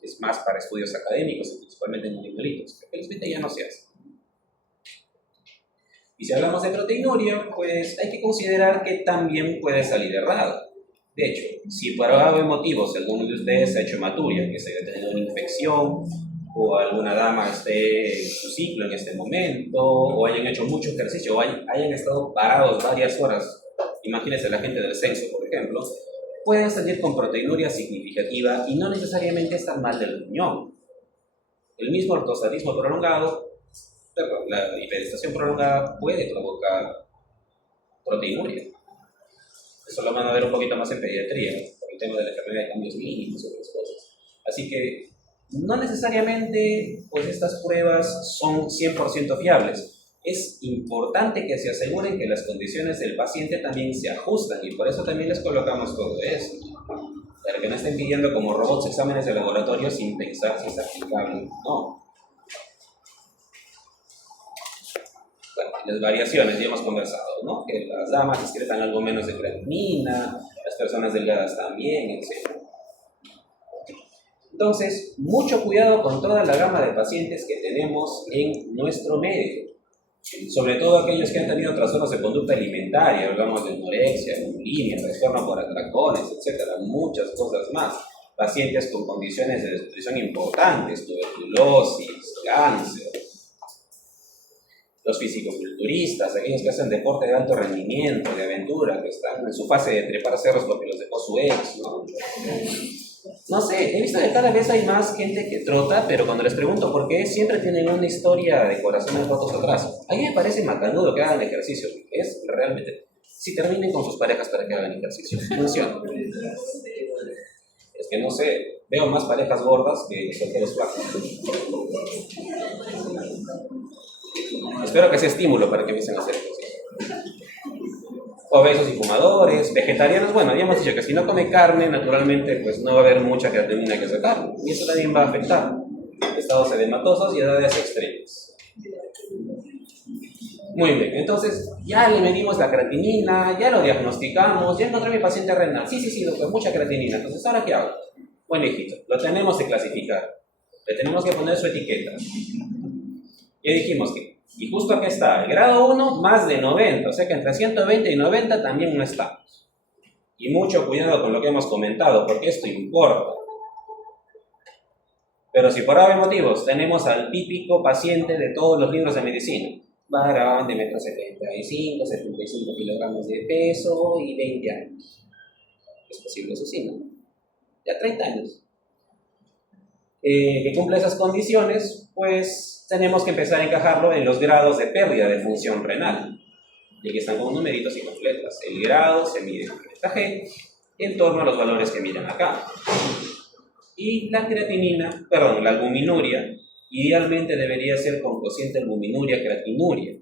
Es más para estudios académicos, principalmente en animalitos, que felizmente ya no se hace. Y si hablamos de proteinuria, pues hay que considerar que también puede salir errado. De hecho, si por algún motivo, si alguno de ustedes ha hecho hematuria, que se haya tenido una infección, o alguna dama esté en su ciclo en este momento, o hayan hecho mucho ejercicio, o hayan estado parados varias horas, imagínense la gente del censo, por ejemplo, pueden salir con proteinuria significativa y no necesariamente estar mal del riñón. El mismo ortostatismo prolongado, la hiperestación prolongada puede provocar proteinuria. Eso lo van a ver un poquito más en pediatría, por el tema de la enfermedad de cambios mínimos y otras cosas. Así que no necesariamente pues, estas pruebas son 100% fiables. Es importante que se aseguren que las condiciones del paciente también se ajustan y por eso también les colocamos todo esto. Para que no estén pidiendo como robots exámenes de laboratorio sin pensar si es aplicable. No. Bueno, las variaciones ya hemos conversado, ¿no? Que las damas excretan algo menos de creatinina, las personas delgadas también, etc. Entonces, mucho cuidado con toda la gama de pacientes que tenemos en nuestro medio, sobre todo aquellos que han tenido trastornos de conducta alimentaria, hablamos de anorexia, bulimia, trastorno por atracones, etcétera, muchas cosas más. Pacientes con condiciones de desnutrición importantes, tuberculosis, cáncer, los fisicoculturistas, aquellos que hacen deporte de alto rendimiento, de aventura, que están en su fase de trepar cerros porque los dejó su ex, ¿no? No sé, he visto que cada vez hay más gente que trota, pero cuando les pregunto por qué, siempre tienen una historia de corazones rotos atrás. A mí me parece macanudo que hagan ejercicio. Es realmente... Si terminen con sus parejas para que hagan ejercicio. Funciona. Es que no sé, veo más parejas gordas que solteros flacos. Espero que sea estímulo para que empiecen a hacer ejercicio. Obesos y fumadores, vegetarianos, bueno, habíamos dicho que si no come carne, naturalmente, pues no va a haber mucha creatinina que sacar, y eso también va a afectar estados edematosos y edades extremas. Muy bien, entonces ya le medimos la creatinina, ya lo diagnosticamos, ya encontré a mi paciente renal. Sí, doctor, mucha creatinina. Entonces, ¿ahora qué hago? Bueno, hijito, lo tenemos que clasificar, le tenemos que poner su etiqueta. Ya dijimos que, y justo aquí está, el grado 1 más de 90, o sea que entre 120 y 90 también no estamos. Y mucho cuidado con lo que hemos comentado, porque esto importa. Pero si por algún motivos tenemos al típico paciente de todos los libros de medicina, varón de 1,75 m, 75 kilogramos de peso y 20 años. Es posible eso sí, ¿no? Ya 30 años. Que cumple esas condiciones, pues tenemos que empezar a encajarlo en los grados de pérdida de función renal. Y aquí están con numeritos y con letras. El grado se mide en letra G en torno a los valores que miran acá. Y la creatinina, perdón, la albuminuria, idealmente debería ser con cociente albuminuria-creatinuria.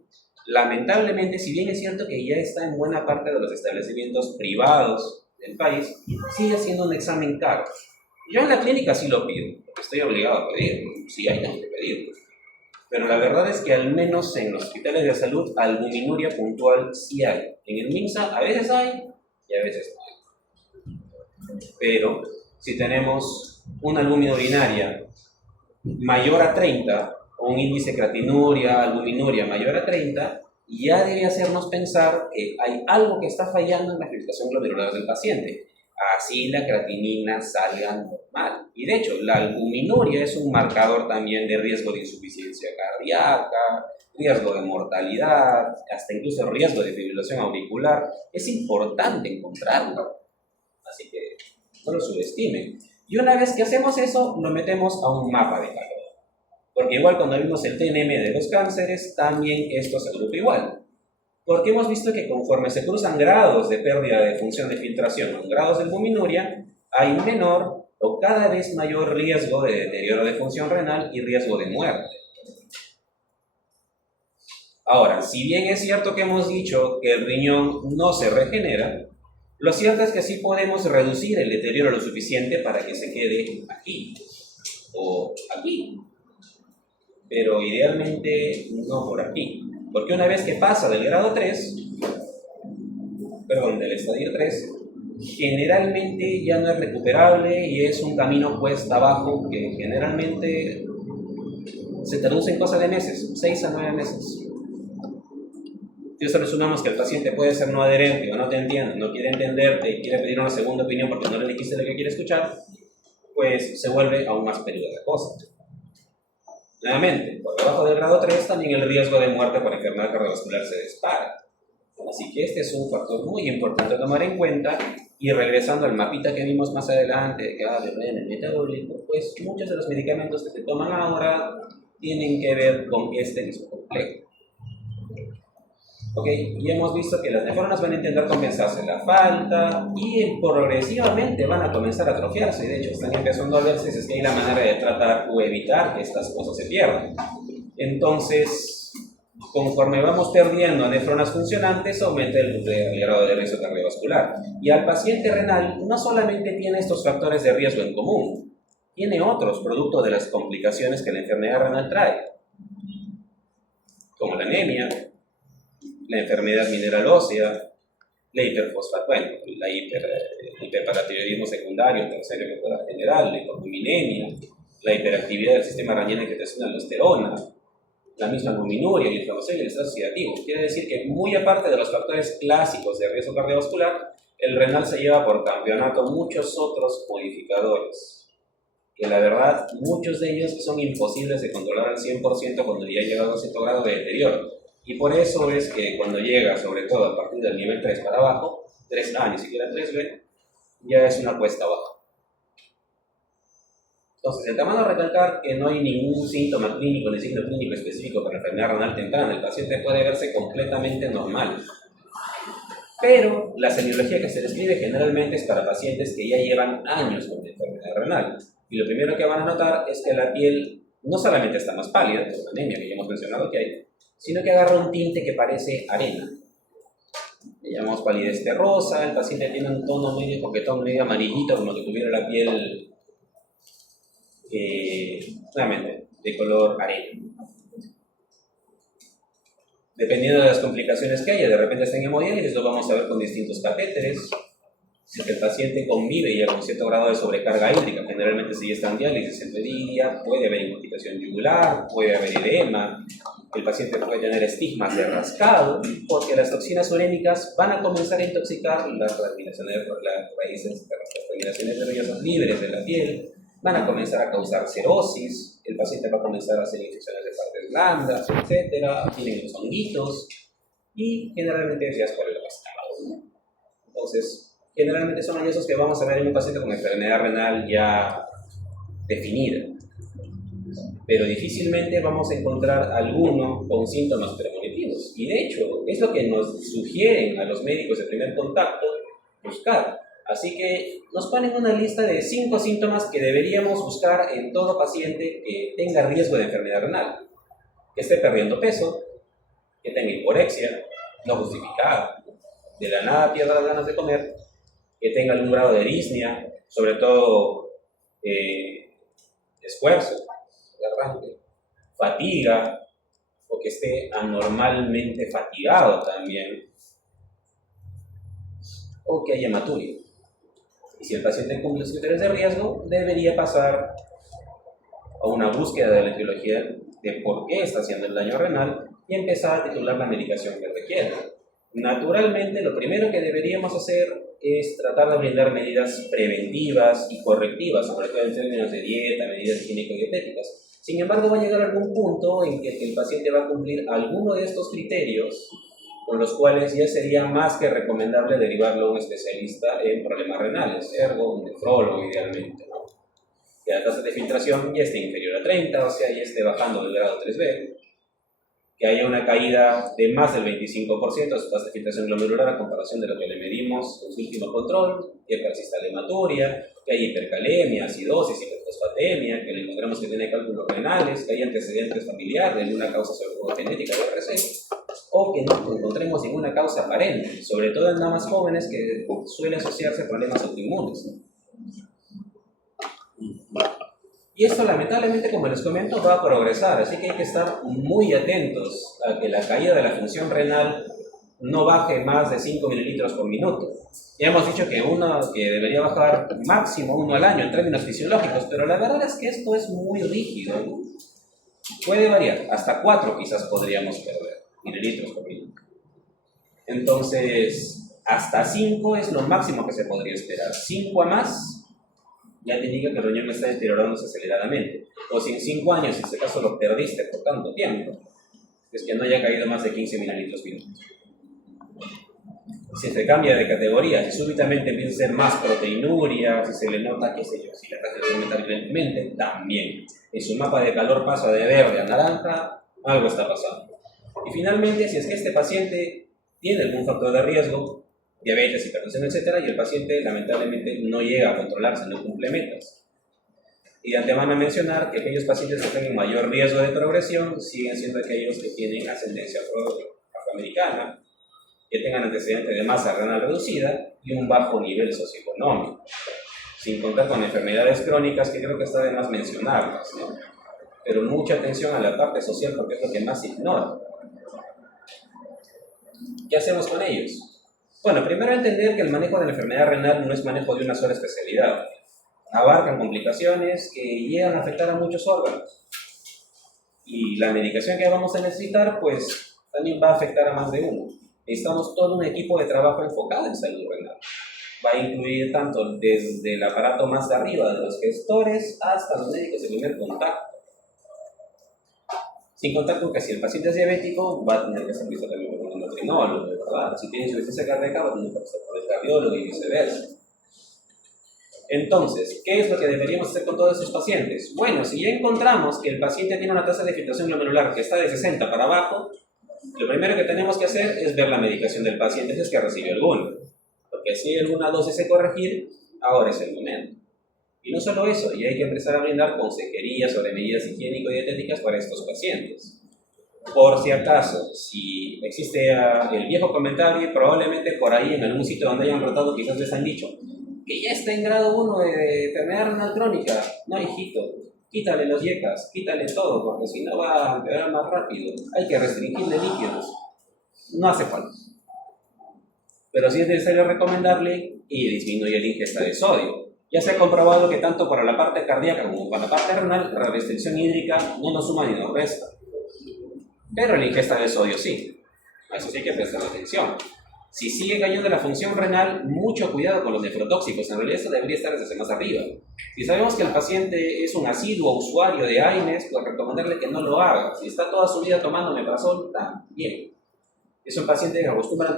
Lamentablemente, si bien es cierto que ya está en buena parte de los establecimientos privados del país, sigue siendo un examen caro. Yo en la clínica sí lo pido, porque estoy obligado a pedirlo, sí hay que pedirlo. Pero la verdad es que al menos en los hospitales de salud, albuminuria puntual sí hay. En el MINSA a veces hay y a veces no hay. Pero si tenemos una albúmina urinaria mayor a 30, o un índice de creatinuria, albuminuria mayor a 30, ya debe hacernos pensar que hay algo que está fallando en la filtración glomerular del paciente. Así la creatinina salga normal. Y de hecho, la albuminuria es un marcador también de riesgo de insuficiencia cardíaca, riesgo de mortalidad, hasta incluso riesgo de fibrilación auricular. Es importante encontrarlo. Así que no lo subestimen. Y una vez que hacemos eso, lo metemos a un mapa de calor. Porque igual cuando vimos el TNM de los cánceres, también esto se agrupa igual. Porque hemos visto que conforme se cruzan grados de pérdida de función de filtración o grados de albuminuria, hay menor o cada vez mayor riesgo de deterioro de función renal y riesgo de muerte. Ahora, si bien es cierto que hemos dicho que el riñón no se regenera, lo cierto es que sí podemos reducir el deterioro lo suficiente para que se quede aquí o aquí, pero idealmente no por aquí. Porque una vez que pasa del grado 3, del estadio 3, generalmente ya no es recuperable y es un camino cuesta abajo que generalmente se traduce en cosa de meses, 6 a 9 meses. Si eso le sumamos que el paciente puede ser no adherente o no te entiende, no quiere entenderte, quiere pedir una segunda opinión porque no le dijiste lo que quiere escuchar, pues se vuelve aún más peligrosa cosa. Nuevamente, por debajo del grado 3 también el riesgo de muerte por enfermedad cardiovascular se dispara. Así que este es un factor muy importante a tomar en cuenta. Y regresando al mapita que vimos más adelante de cada el metabólico, pues muchos de los medicamentos que se toman ahora tienen que ver con este mismo complejo. Y hemos visto que las nefronas van a intentar compensarse la falta y progresivamente van a comenzar a atrofiarse. Y de hecho están empezando a verse si es que hay la manera de tratar o evitar que estas cosas se pierdan. Entonces, conforme vamos perdiendo nefronas funcionantes, aumenta el grado de riesgo cardiovascular. Y al paciente renal no solamente tiene estos factores de riesgo en común, tiene otros producto de las complicaciones que la enfermedad renal trae, como la anemia, la enfermedad mineral ósea, bueno, hiperparatiroidismo secundario, terciario que fuera general, la hipoalbuminemia, la hiperactividad del sistema renina que angiotensina aldosterona, la misma albuminuria y inflamación y el estrés oxidativo. Quiere decir que muy aparte de los factores clásicos de riesgo cardiovascular, el renal se lleva por campeonato muchos otros modificadores, que la verdad muchos de ellos son imposibles de controlar al 100% cuando ya llega a cierto grado de deterioro. Y por eso es que cuando llega, sobre todo a partir del nivel 3 para abajo, 3A, ni siquiera 3B, ya es una cuesta baja. Entonces, el tamaño recalcar que no hay ningún síntoma clínico ni signo clínico específico para enfermedad renal temprana. El paciente puede verse completamente normal. Pero la semiología que se describe generalmente es para pacientes que ya llevan años con enfermedad renal. Y lo primero que van a notar es que la piel no solamente está más pálida, por la anemia que ya hemos mencionado que hay, sino que agarra un tinte que parece arena. Le llamamos palidez terrosa, el paciente tiene un tono medio coquetón, medio amarillito, como que tuviera la piel nuevamente de color arena. Dependiendo de las complicaciones que haya, de repente está en hemodiálisis, lo vamos a ver con distintos catéteres. Si el paciente convive ya con cierto grado de sobrecarga hídrica, generalmente si está en diálisis, enteridia, puede haber intoxicación yugular, puede haber edema, el paciente puede tener estigmas de rascado, porque las toxinas urémicas van a comenzar a intoxicar las raíces nerviosas libres de la piel, van a comenzar a causar cirrosis, el paciente va a comenzar a hacer infecciones de partes blandas, etc. Tienen los honguitos y generalmente ya es por el rascado. Entonces, generalmente son hallazgos que vamos a ver en un paciente con enfermedad renal ya definida. Pero difícilmente vamos a encontrar alguno con síntomas premonitivos. Y de hecho, es lo que nos sugieren a los médicos de primer contacto buscar. Así que nos ponen una lista de 5 síntomas que deberíamos buscar en todo paciente que tenga riesgo de enfermedad renal. Que esté perdiendo peso, que tenga hiporexia no justificada, de la nada pierda las ganas de comer, que tenga algún grado de disnea, sobre todo esfuerzo, arranque, fatiga, o que esté anormalmente fatigado también, o que haya hematuria. Y si el paciente cumple los criterios de riesgo, debería pasar a una búsqueda de la etiología de por qué está haciendo el daño renal y empezar a titular la medicación que requiere. Naturalmente, lo primero que deberíamos hacer es tratar de brindar medidas preventivas y correctivas, sobre todo en términos de dieta, medidas higiénico-dietéticas. Sin embargo, va a llegar algún punto en que el paciente va a cumplir alguno de estos criterios, con los cuales ya sería más que recomendable derivarlo a un especialista en problemas renales, ergo un nefrólogo idealmente, ¿no? Que la tasa de filtración ya esté inferior a 30, o sea, ya esté bajando del grado 3B, que haya una caída de más del 25% de su tasa de filtración glomerular a comparación de lo que le medimos en su último control, que persista la hematuria, que haya hipercalemia, acidosis, hiperfosfatemia, que le encontremos que tiene cálculos renales, que haya antecedentes familiares de alguna causa sobre todo genética de RC, o que no encontremos ninguna causa aparente, sobre todo en damas jóvenes que suele asociarse a problemas autoinmunes. Y esto lamentablemente, como les comento, va a progresar, así que hay que estar muy atentos a que la caída de la función renal no baje más de 5 mililitros por minuto. Ya hemos dicho que debería bajar máximo 1 al año en términos fisiológicos, pero la verdad es que esto es muy rígido, ¿no? Puede variar, hasta 4 quizás podríamos perder mililitros por minuto. Entonces, hasta 5 es lo máximo que se podría esperar. 5 a más ya te indica que el riñón está deteriorándose aceleradamente. O si en 5 años, en este caso, lo perdiste por tanto tiempo, es que no haya caído más de 15 mililitros minutos. Si se cambia de categoría, si súbitamente empieza a ser más proteinuria, si se le nota, qué sé yo, si la tasa de aumentar violentamente, también. En su mapa de calor pasa de verde a naranja, algo está pasando. Y finalmente, si es que este paciente tiene algún factor de riesgo, diabetes, hipertensión, etc., y el paciente lamentablemente no llega a controlarse, no cumple metas. Y de antemano mencionar que aquellos pacientes que tienen mayor riesgo de progresión siguen siendo aquellos que tienen ascendencia afroamericana, que tengan antecedentes de masa renal reducida y un bajo nivel socioeconómico, sin contar con enfermedades crónicas que creo que está de más mencionarlas, ¿no? Pero mucha atención a la parte social porque es lo que más se ignora. ¿Qué hacemos con ellos? Bueno, primero entender que el manejo de la enfermedad renal no es manejo de una sola especialidad. Abarcan complicaciones que llegan a afectar a muchos órganos. Y la medicación que vamos a necesitar, pues, también va a afectar a más de uno. Necesitamos todo un equipo de trabajo enfocado en salud renal. Va a incluir tanto desde el aparato más de arriba de los gestores hasta los médicos de primer contacto. Sin contar con que si el paciente es diabético, va a tener que ser visto también por un endocrinólogo, ¿verdad? Si tiene insuficiencia cardíaca, va a tener que pasar por el cardiólogo y viceversa. Entonces, ¿qué es lo que deberíamos hacer con todos esos pacientes? Bueno, si ya encontramos que el paciente tiene una tasa de filtración glomerular que está de 60 para abajo, lo primero que tenemos que hacer es ver la medicación del paciente si es que recibe alguna. Porque si hay alguna dosis que corregir, ahora es el momento. Y no solo eso, ya hay que empezar a brindar consejería sobre medidas higiénico-dietéticas para estos pacientes. Por si acaso, si existe el viejo comentario, probablemente por ahí en algún sitio donde hayan rotado quizás les han dicho que ya está en grado 1 de enfermedad renal crónica. No, hijito, quítale los yecas, quítale todo, porque si no va a empeorar más rápido. Hay que restringirle líquidos. No hace falta. Pero sí es necesario recomendarle y disminuir la ingesta de sodio. Ya se ha comprobado que tanto para la parte cardíaca como para la parte renal, la restricción hídrica no nos suma ni nos resta. Pero la ingesta de sodio sí. A eso sí hay que prestar atención. Si sigue cayendo la función renal, mucho cuidado con los nefrotóxicos. En realidad eso debería estar desde más arriba. Si sabemos que el paciente es un asiduo usuario de AINES, pues recomendarle que no lo haga. Si está toda su vida tomando omeprazol, está bien. Es un paciente que acostumbran a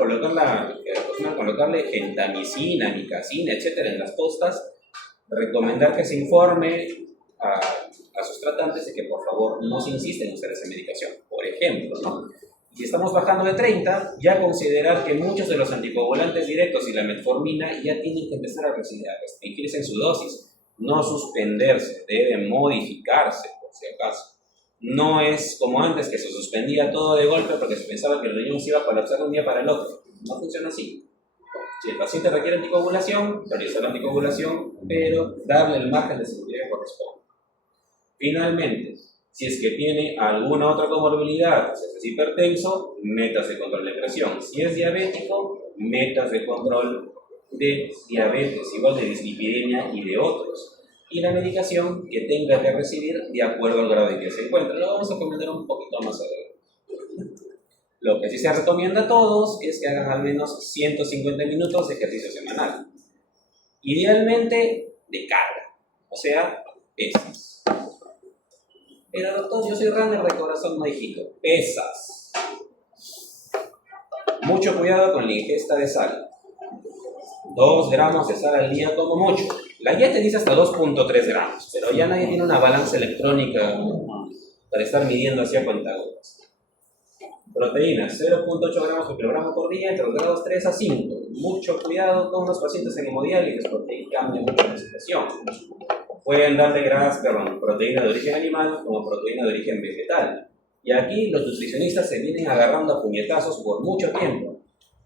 colocarle gentamicina, micacina, etcétera, en las postas. Recomendar que se informe a sus tratantes de que por favor no se insista en usar esa medicación. Por ejemplo, ¿no? Si estamos bajando de 30, ya considerar que muchos de los anticoagulantes directos y la metformina ya tienen que empezar a restringirse en su dosis, no suspenderse, debe modificarse por si acaso. No es como antes que se suspendía todo de golpe porque se pensaba que el riñón se iba a colapsar de un día para el otro. No funciona así. Si el paciente requiere anticoagulación, realizar la anticoagulación, pero darle el margen de seguridad que corresponde. Finalmente, si es que tiene alguna otra comorbilidad, si es hipertenso, metas de control de presión. Si es diabético, metas de control de diabetes, igual de dislipidemia y de otros. Y la medicación que tenga que recibir de acuerdo al grado en que se encuentra. Lo vamos a comentar un poquito más adelante. Lo que sí se recomienda a todos es que hagan al menos 150 minutos de ejercicio semanal. Idealmente de carga, o sea, pesas. Pero doctor, yo soy runner de corazón, no hijito. Pesas. Mucho cuidado con la ingesta de sal. 2 gramos de sal al día como mucho. La guía te dice hasta 2.3 gramos, pero ya nadie tiene una balanza electrónica para estar midiendo hacia cuentagotas. Proteínas, 0.8 gramos por kilogramo por día, entre los grados 3 a 5. Mucho cuidado con los pacientes en hemodiálisis porque cambia mucho la situación. Pueden darle proteína de origen animal como proteína de origen vegetal. Y aquí los nutricionistas se vienen agarrando a puñetazos por mucho tiempo.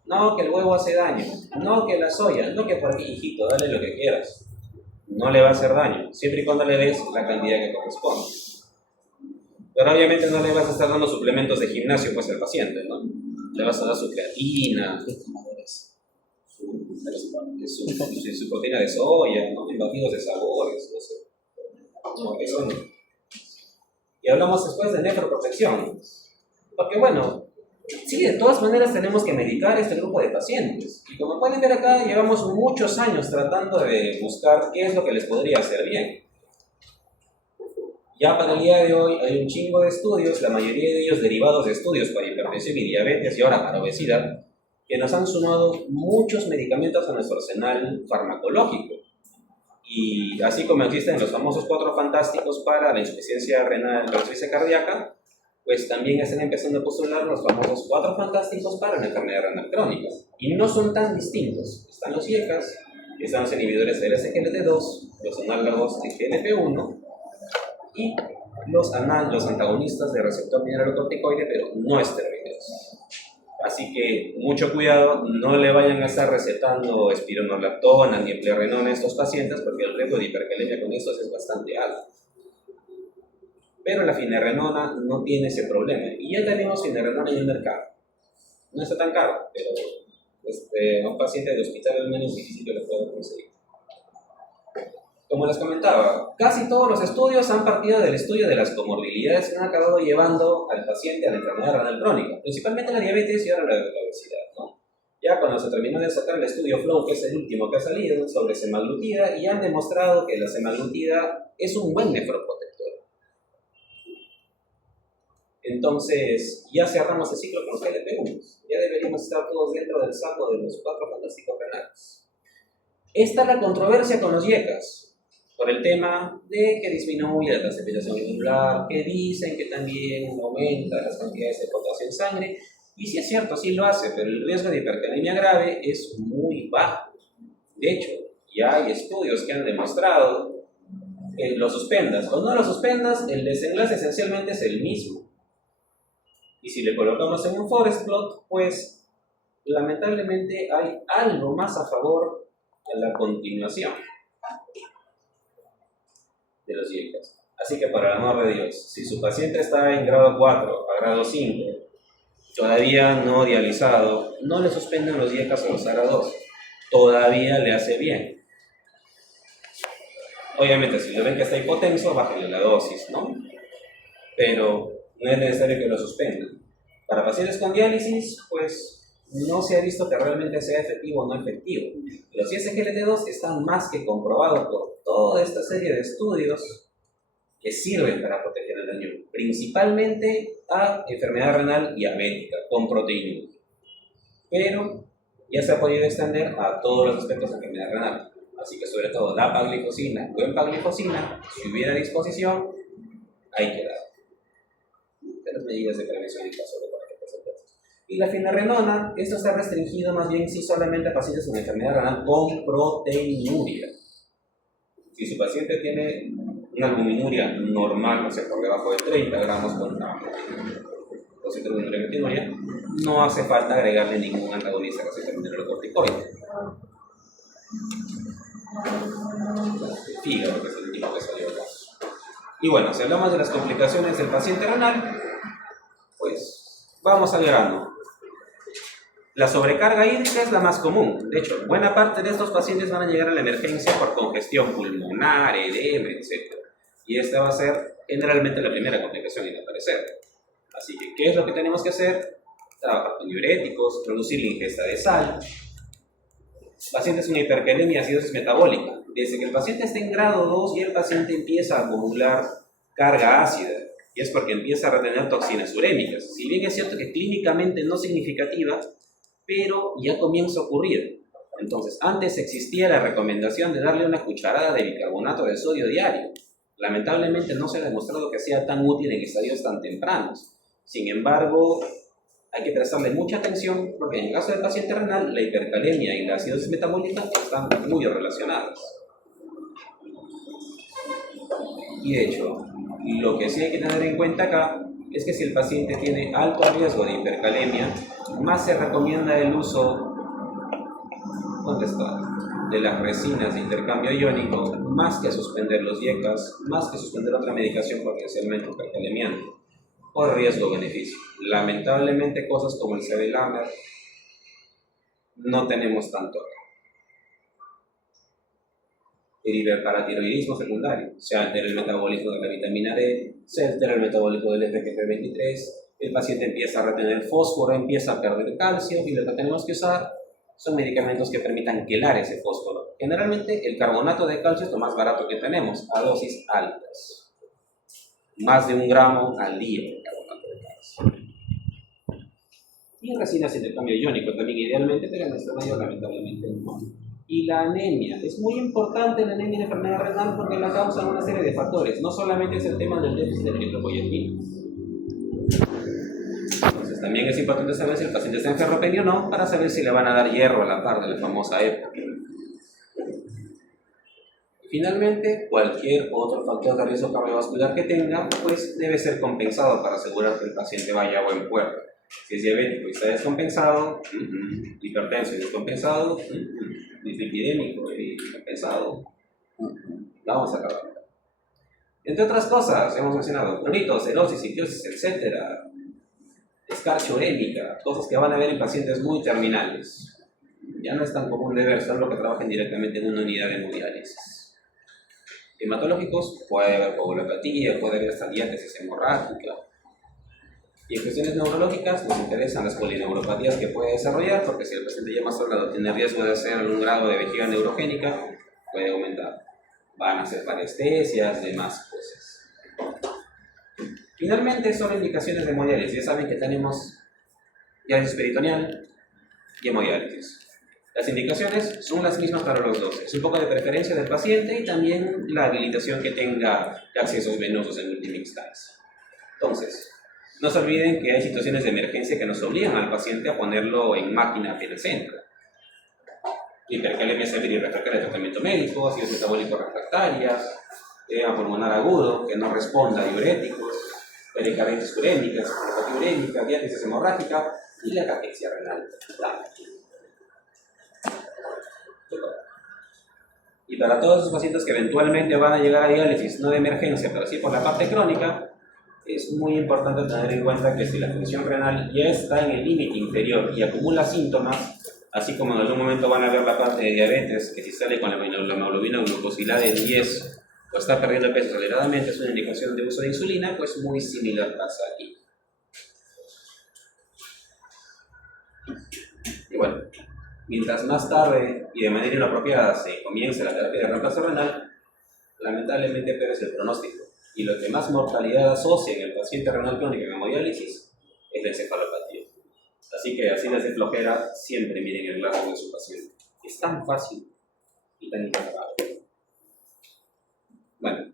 No, que el huevo hace daño. No, que la soya. No, que por aquí, hijito, dale lo que quieras. No le va a hacer daño, siempre y cuando le des la cantidad que corresponde. Pero obviamente no le vas a estar dando suplementos de gimnasio pues al paciente, ¿no? Le vas a dar su creatina, su proteína de soya, ¿no? En batidos de sabores, no sé. No, eso no. Y hablamos después de nefroprotección. Porque bueno, sí, de todas maneras tenemos que medicar a este grupo de pacientes. Y como pueden ver acá, llevamos muchos años tratando de buscar qué es lo que les podría hacer bien. Ya para el día de hoy hay un chingo de estudios, la mayoría de ellos derivados de estudios para hipertensión y diabetes y ahora para obesidad, que nos han sumado muchos medicamentos a nuestro arsenal farmacológico. Y así como existen los famosos 4 fantásticos para la insuficiencia renal, la insuficiencia cardíaca, pues también están empezando a postular los famosos 4 fantásticos para la enfermedad renal crónica. Y no son tan distintos. Están los IECAS, están los inhibidores del SGLT2, los análogos de GLP-1 y los antagonistas del receptor mineralocorticoide, pero no esteroideos. Así que mucho cuidado, no le vayan a estar recetando espironolactona ni eplerenona a estos pacientes porque el riesgo de hipercalemia con estos es bastante alto. Pero la finerenona no tiene ese problema. Y ya tenemos finerenona en el mercado. No está tan caro, pero a un paciente de hospital al menos difícil que lo pueda conseguir. Como les comentaba, casi todos los estudios han partido del estudio de las comorbilidades que han acabado llevando al paciente a la enfermedad renal crónica, principalmente la diabetes y ahora la obesidad, ¿no? Ya cuando se terminó de sacar el estudio FLOW, que es el último que ha salido, sobre semaglutida, y han demostrado que la semaglutida es un buen nefroprotector. Entonces, ya cerramos el ciclo con los GLP-1. Ya deberíamos estar todos dentro del saco de los 4 fantásticos renales. Esta es la controversia con los YECAS, por el tema de que disminuye la precipitación glomerular, que dicen que también aumenta las cantidades de potasio en sangre, y sí es cierto, sí lo hace, pero el riesgo de hipercalemia grave es muy bajo. De hecho, ya hay estudios que han demostrado que lo suspendas o no lo suspendas, el desenlace esencialmente es el mismo. Y si le colocamos en un forest plot, pues lamentablemente hay algo más a favor de la continuación de los YECAS. Así que, para el amor de Dios, si su paciente está en grado 4 a grado 5, todavía no dializado, no le suspendan los YECAS o los ARA2, todavía le hace bien. Obviamente, si le ven que está hipotenso, bájenle la dosis, ¿no? Pero no es necesario que lo suspendan. Para pacientes con diálisis, pues no se ha visto que realmente sea efectivo o no efectivo. Los SGLT2 están más que comprobados por toda esta serie de estudios que sirven para proteger el riñón, principalmente a enfermedad renal diabética con proteína. Pero ya se ha podido extender a todos los aspectos de enfermedad renal. Así que, sobre todo, la dapaglifosina o empaglifosina, si hubiera disposición, hay que dar. De las medidas de prevención en caso de cualquier presentación. Y la finerenona, esto está restringido más bien sí solamente a pacientes con enfermedad renal con proteinuria. Si su paciente tiene una albuminuria normal, o sea, por debajo de 30 gramos por proteinuria, no hace falta agregarle ningún antagonista receptor mineralocorticoide. Fígado, que es el último que salió acá. Y bueno, si hablamos de las complicaciones del paciente renal, pues vamos al grano. La sobrecarga hídrica es la más común. De hecho, buena parte de estos pacientes van a llegar a la emergencia por congestión pulmonar, edema, etc. Y esta va a ser generalmente la primera complicación en aparecer. Así que, ¿qué es lo que tenemos que hacer? Trabajar con diuréticos, reducir la ingesta de sal. Pacientes con hipercalemia y acidosis metabólica. Desde que el paciente está en grado 2 y el paciente empieza a acumular carga ácida, y es porque empieza a retener toxinas urémicas. Si bien es cierto que clínicamente no significativa, pero ya comienza a ocurrir. Entonces, antes existía la recomendación de darle una cucharada de bicarbonato de sodio diario. Lamentablemente no se ha demostrado que sea tan útil en estadios tan tempranos. Sin embargo, hay que prestarle mucha atención porque en el caso del paciente renal, la hipercalemia y la acidosis metabólica están muy relacionadas. Y de hecho, lo que sí hay que tener en cuenta acá es que si el paciente tiene alto riesgo de hipercalemia, más se recomienda el uso, ¿dónde está?, de las resinas de intercambio iónico, más que suspender los YECAS, más que suspender otra medicación potencialmente hiperkalemiante, por riesgo-beneficio. Lamentablemente, cosas como el Sevelamer no tenemos tanto. El hiperparatiroidismo secundario, se altera el metabolismo de la vitamina D, se altera el metabolismo del FGF23, el paciente empieza a retener fósforo, empieza a perder calcio, y lo que tenemos que usar son medicamentos que permitan quelar ese fósforo. Generalmente el carbonato de calcio es lo más barato que tenemos, a dosis altas. Más de 1 gramo al día de carbonato de calcio. Y resinas de intercambio iónico también idealmente, pero en este medio lamentablemente no. Y la anemia, es muy importante la anemia en enfermedad renal porque la causa una serie de factores, no solamente es el tema del déficit de eritropoyetina. Entonces también es importante saber si el paciente está en ferropenia o no, para saber si le van a dar hierro a la par de la famosa EPO. Finalmente, cualquier otro factor de riesgo cardiovascular que tenga, pues debe ser compensado para asegurar que el paciente vaya a buen puerto. Si es diabético y está descompensado, hipertenso y descompensado, dislipidémico y descompensado, vamos a acabar. Entre otras cosas, hemos mencionado pruritos, cirrosis, cirrosis, etc. Escarcha urémica, cosas que van a ver en pacientes muy terminales. Ya no es tan común de ver, solo que trabajen directamente en una unidad de hemodiálisis. Hematológicos, puede haber coagulopatía, puede haber esta diátesis hemorrágica. Y en cuestiones neurológicas nos interesan las polineuropatías que puede desarrollar, porque si el paciente ya más tardado tiene riesgo de hacer algún grado de vejiga neurogénica, puede aumentar. Van a ser parestesias, demás cosas. Finalmente, son indicaciones de hemodiálisis. Ya saben que tenemos diálisis peritoneal y hemodiálisis. Las indicaciones son las mismas para los dos. Es un poco de preferencia del paciente y también la habilitación que tenga de accesos venosos en última instancia. Entonces, no se olviden que hay situaciones de emergencia que nos obligan al paciente a ponerlo en máquina en el centro. Hipercalemia severa y refractaria de tratamiento médico, ácidos metabólicos refractarias, edema pulmonar agudo que no responda a diuréticos, pericarditis urémicas, neuropatía urémica, diátesis hemorrágica y la caquexia renal. Y para todos esos pacientes que eventualmente van a llegar a diálisis, no de emergencia, pero sí por la parte crónica, es muy importante tener en cuenta que si la función renal ya está en el límite inferior y acumula síntomas, así como en algún momento van a ver la parte de diabetes, que si sale con la hemoglobina glucosilada de 10 o está perdiendo peso aceleradamente, es una indicación de uso de insulina, pues muy similar pasa aquí. Y bueno, mientras más tarde y de manera inapropiada se comience la terapia de reemplazo renal, lamentablemente peor es el pronóstico. Y lo que más mortalidad asocia en el paciente renal crónico en hemodiálisis es la encefalopatía. Así que así les de flojera, siempre miren el rasgo de su paciente. Es tan fácil y tan imparable. Bueno,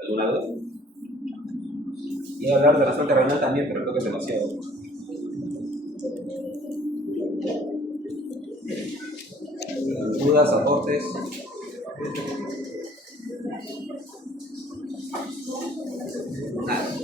¿alguna duda? Iba a hablar de la falta renal también, pero creo que es demasiado. ¿Dudas, aportes? Nada.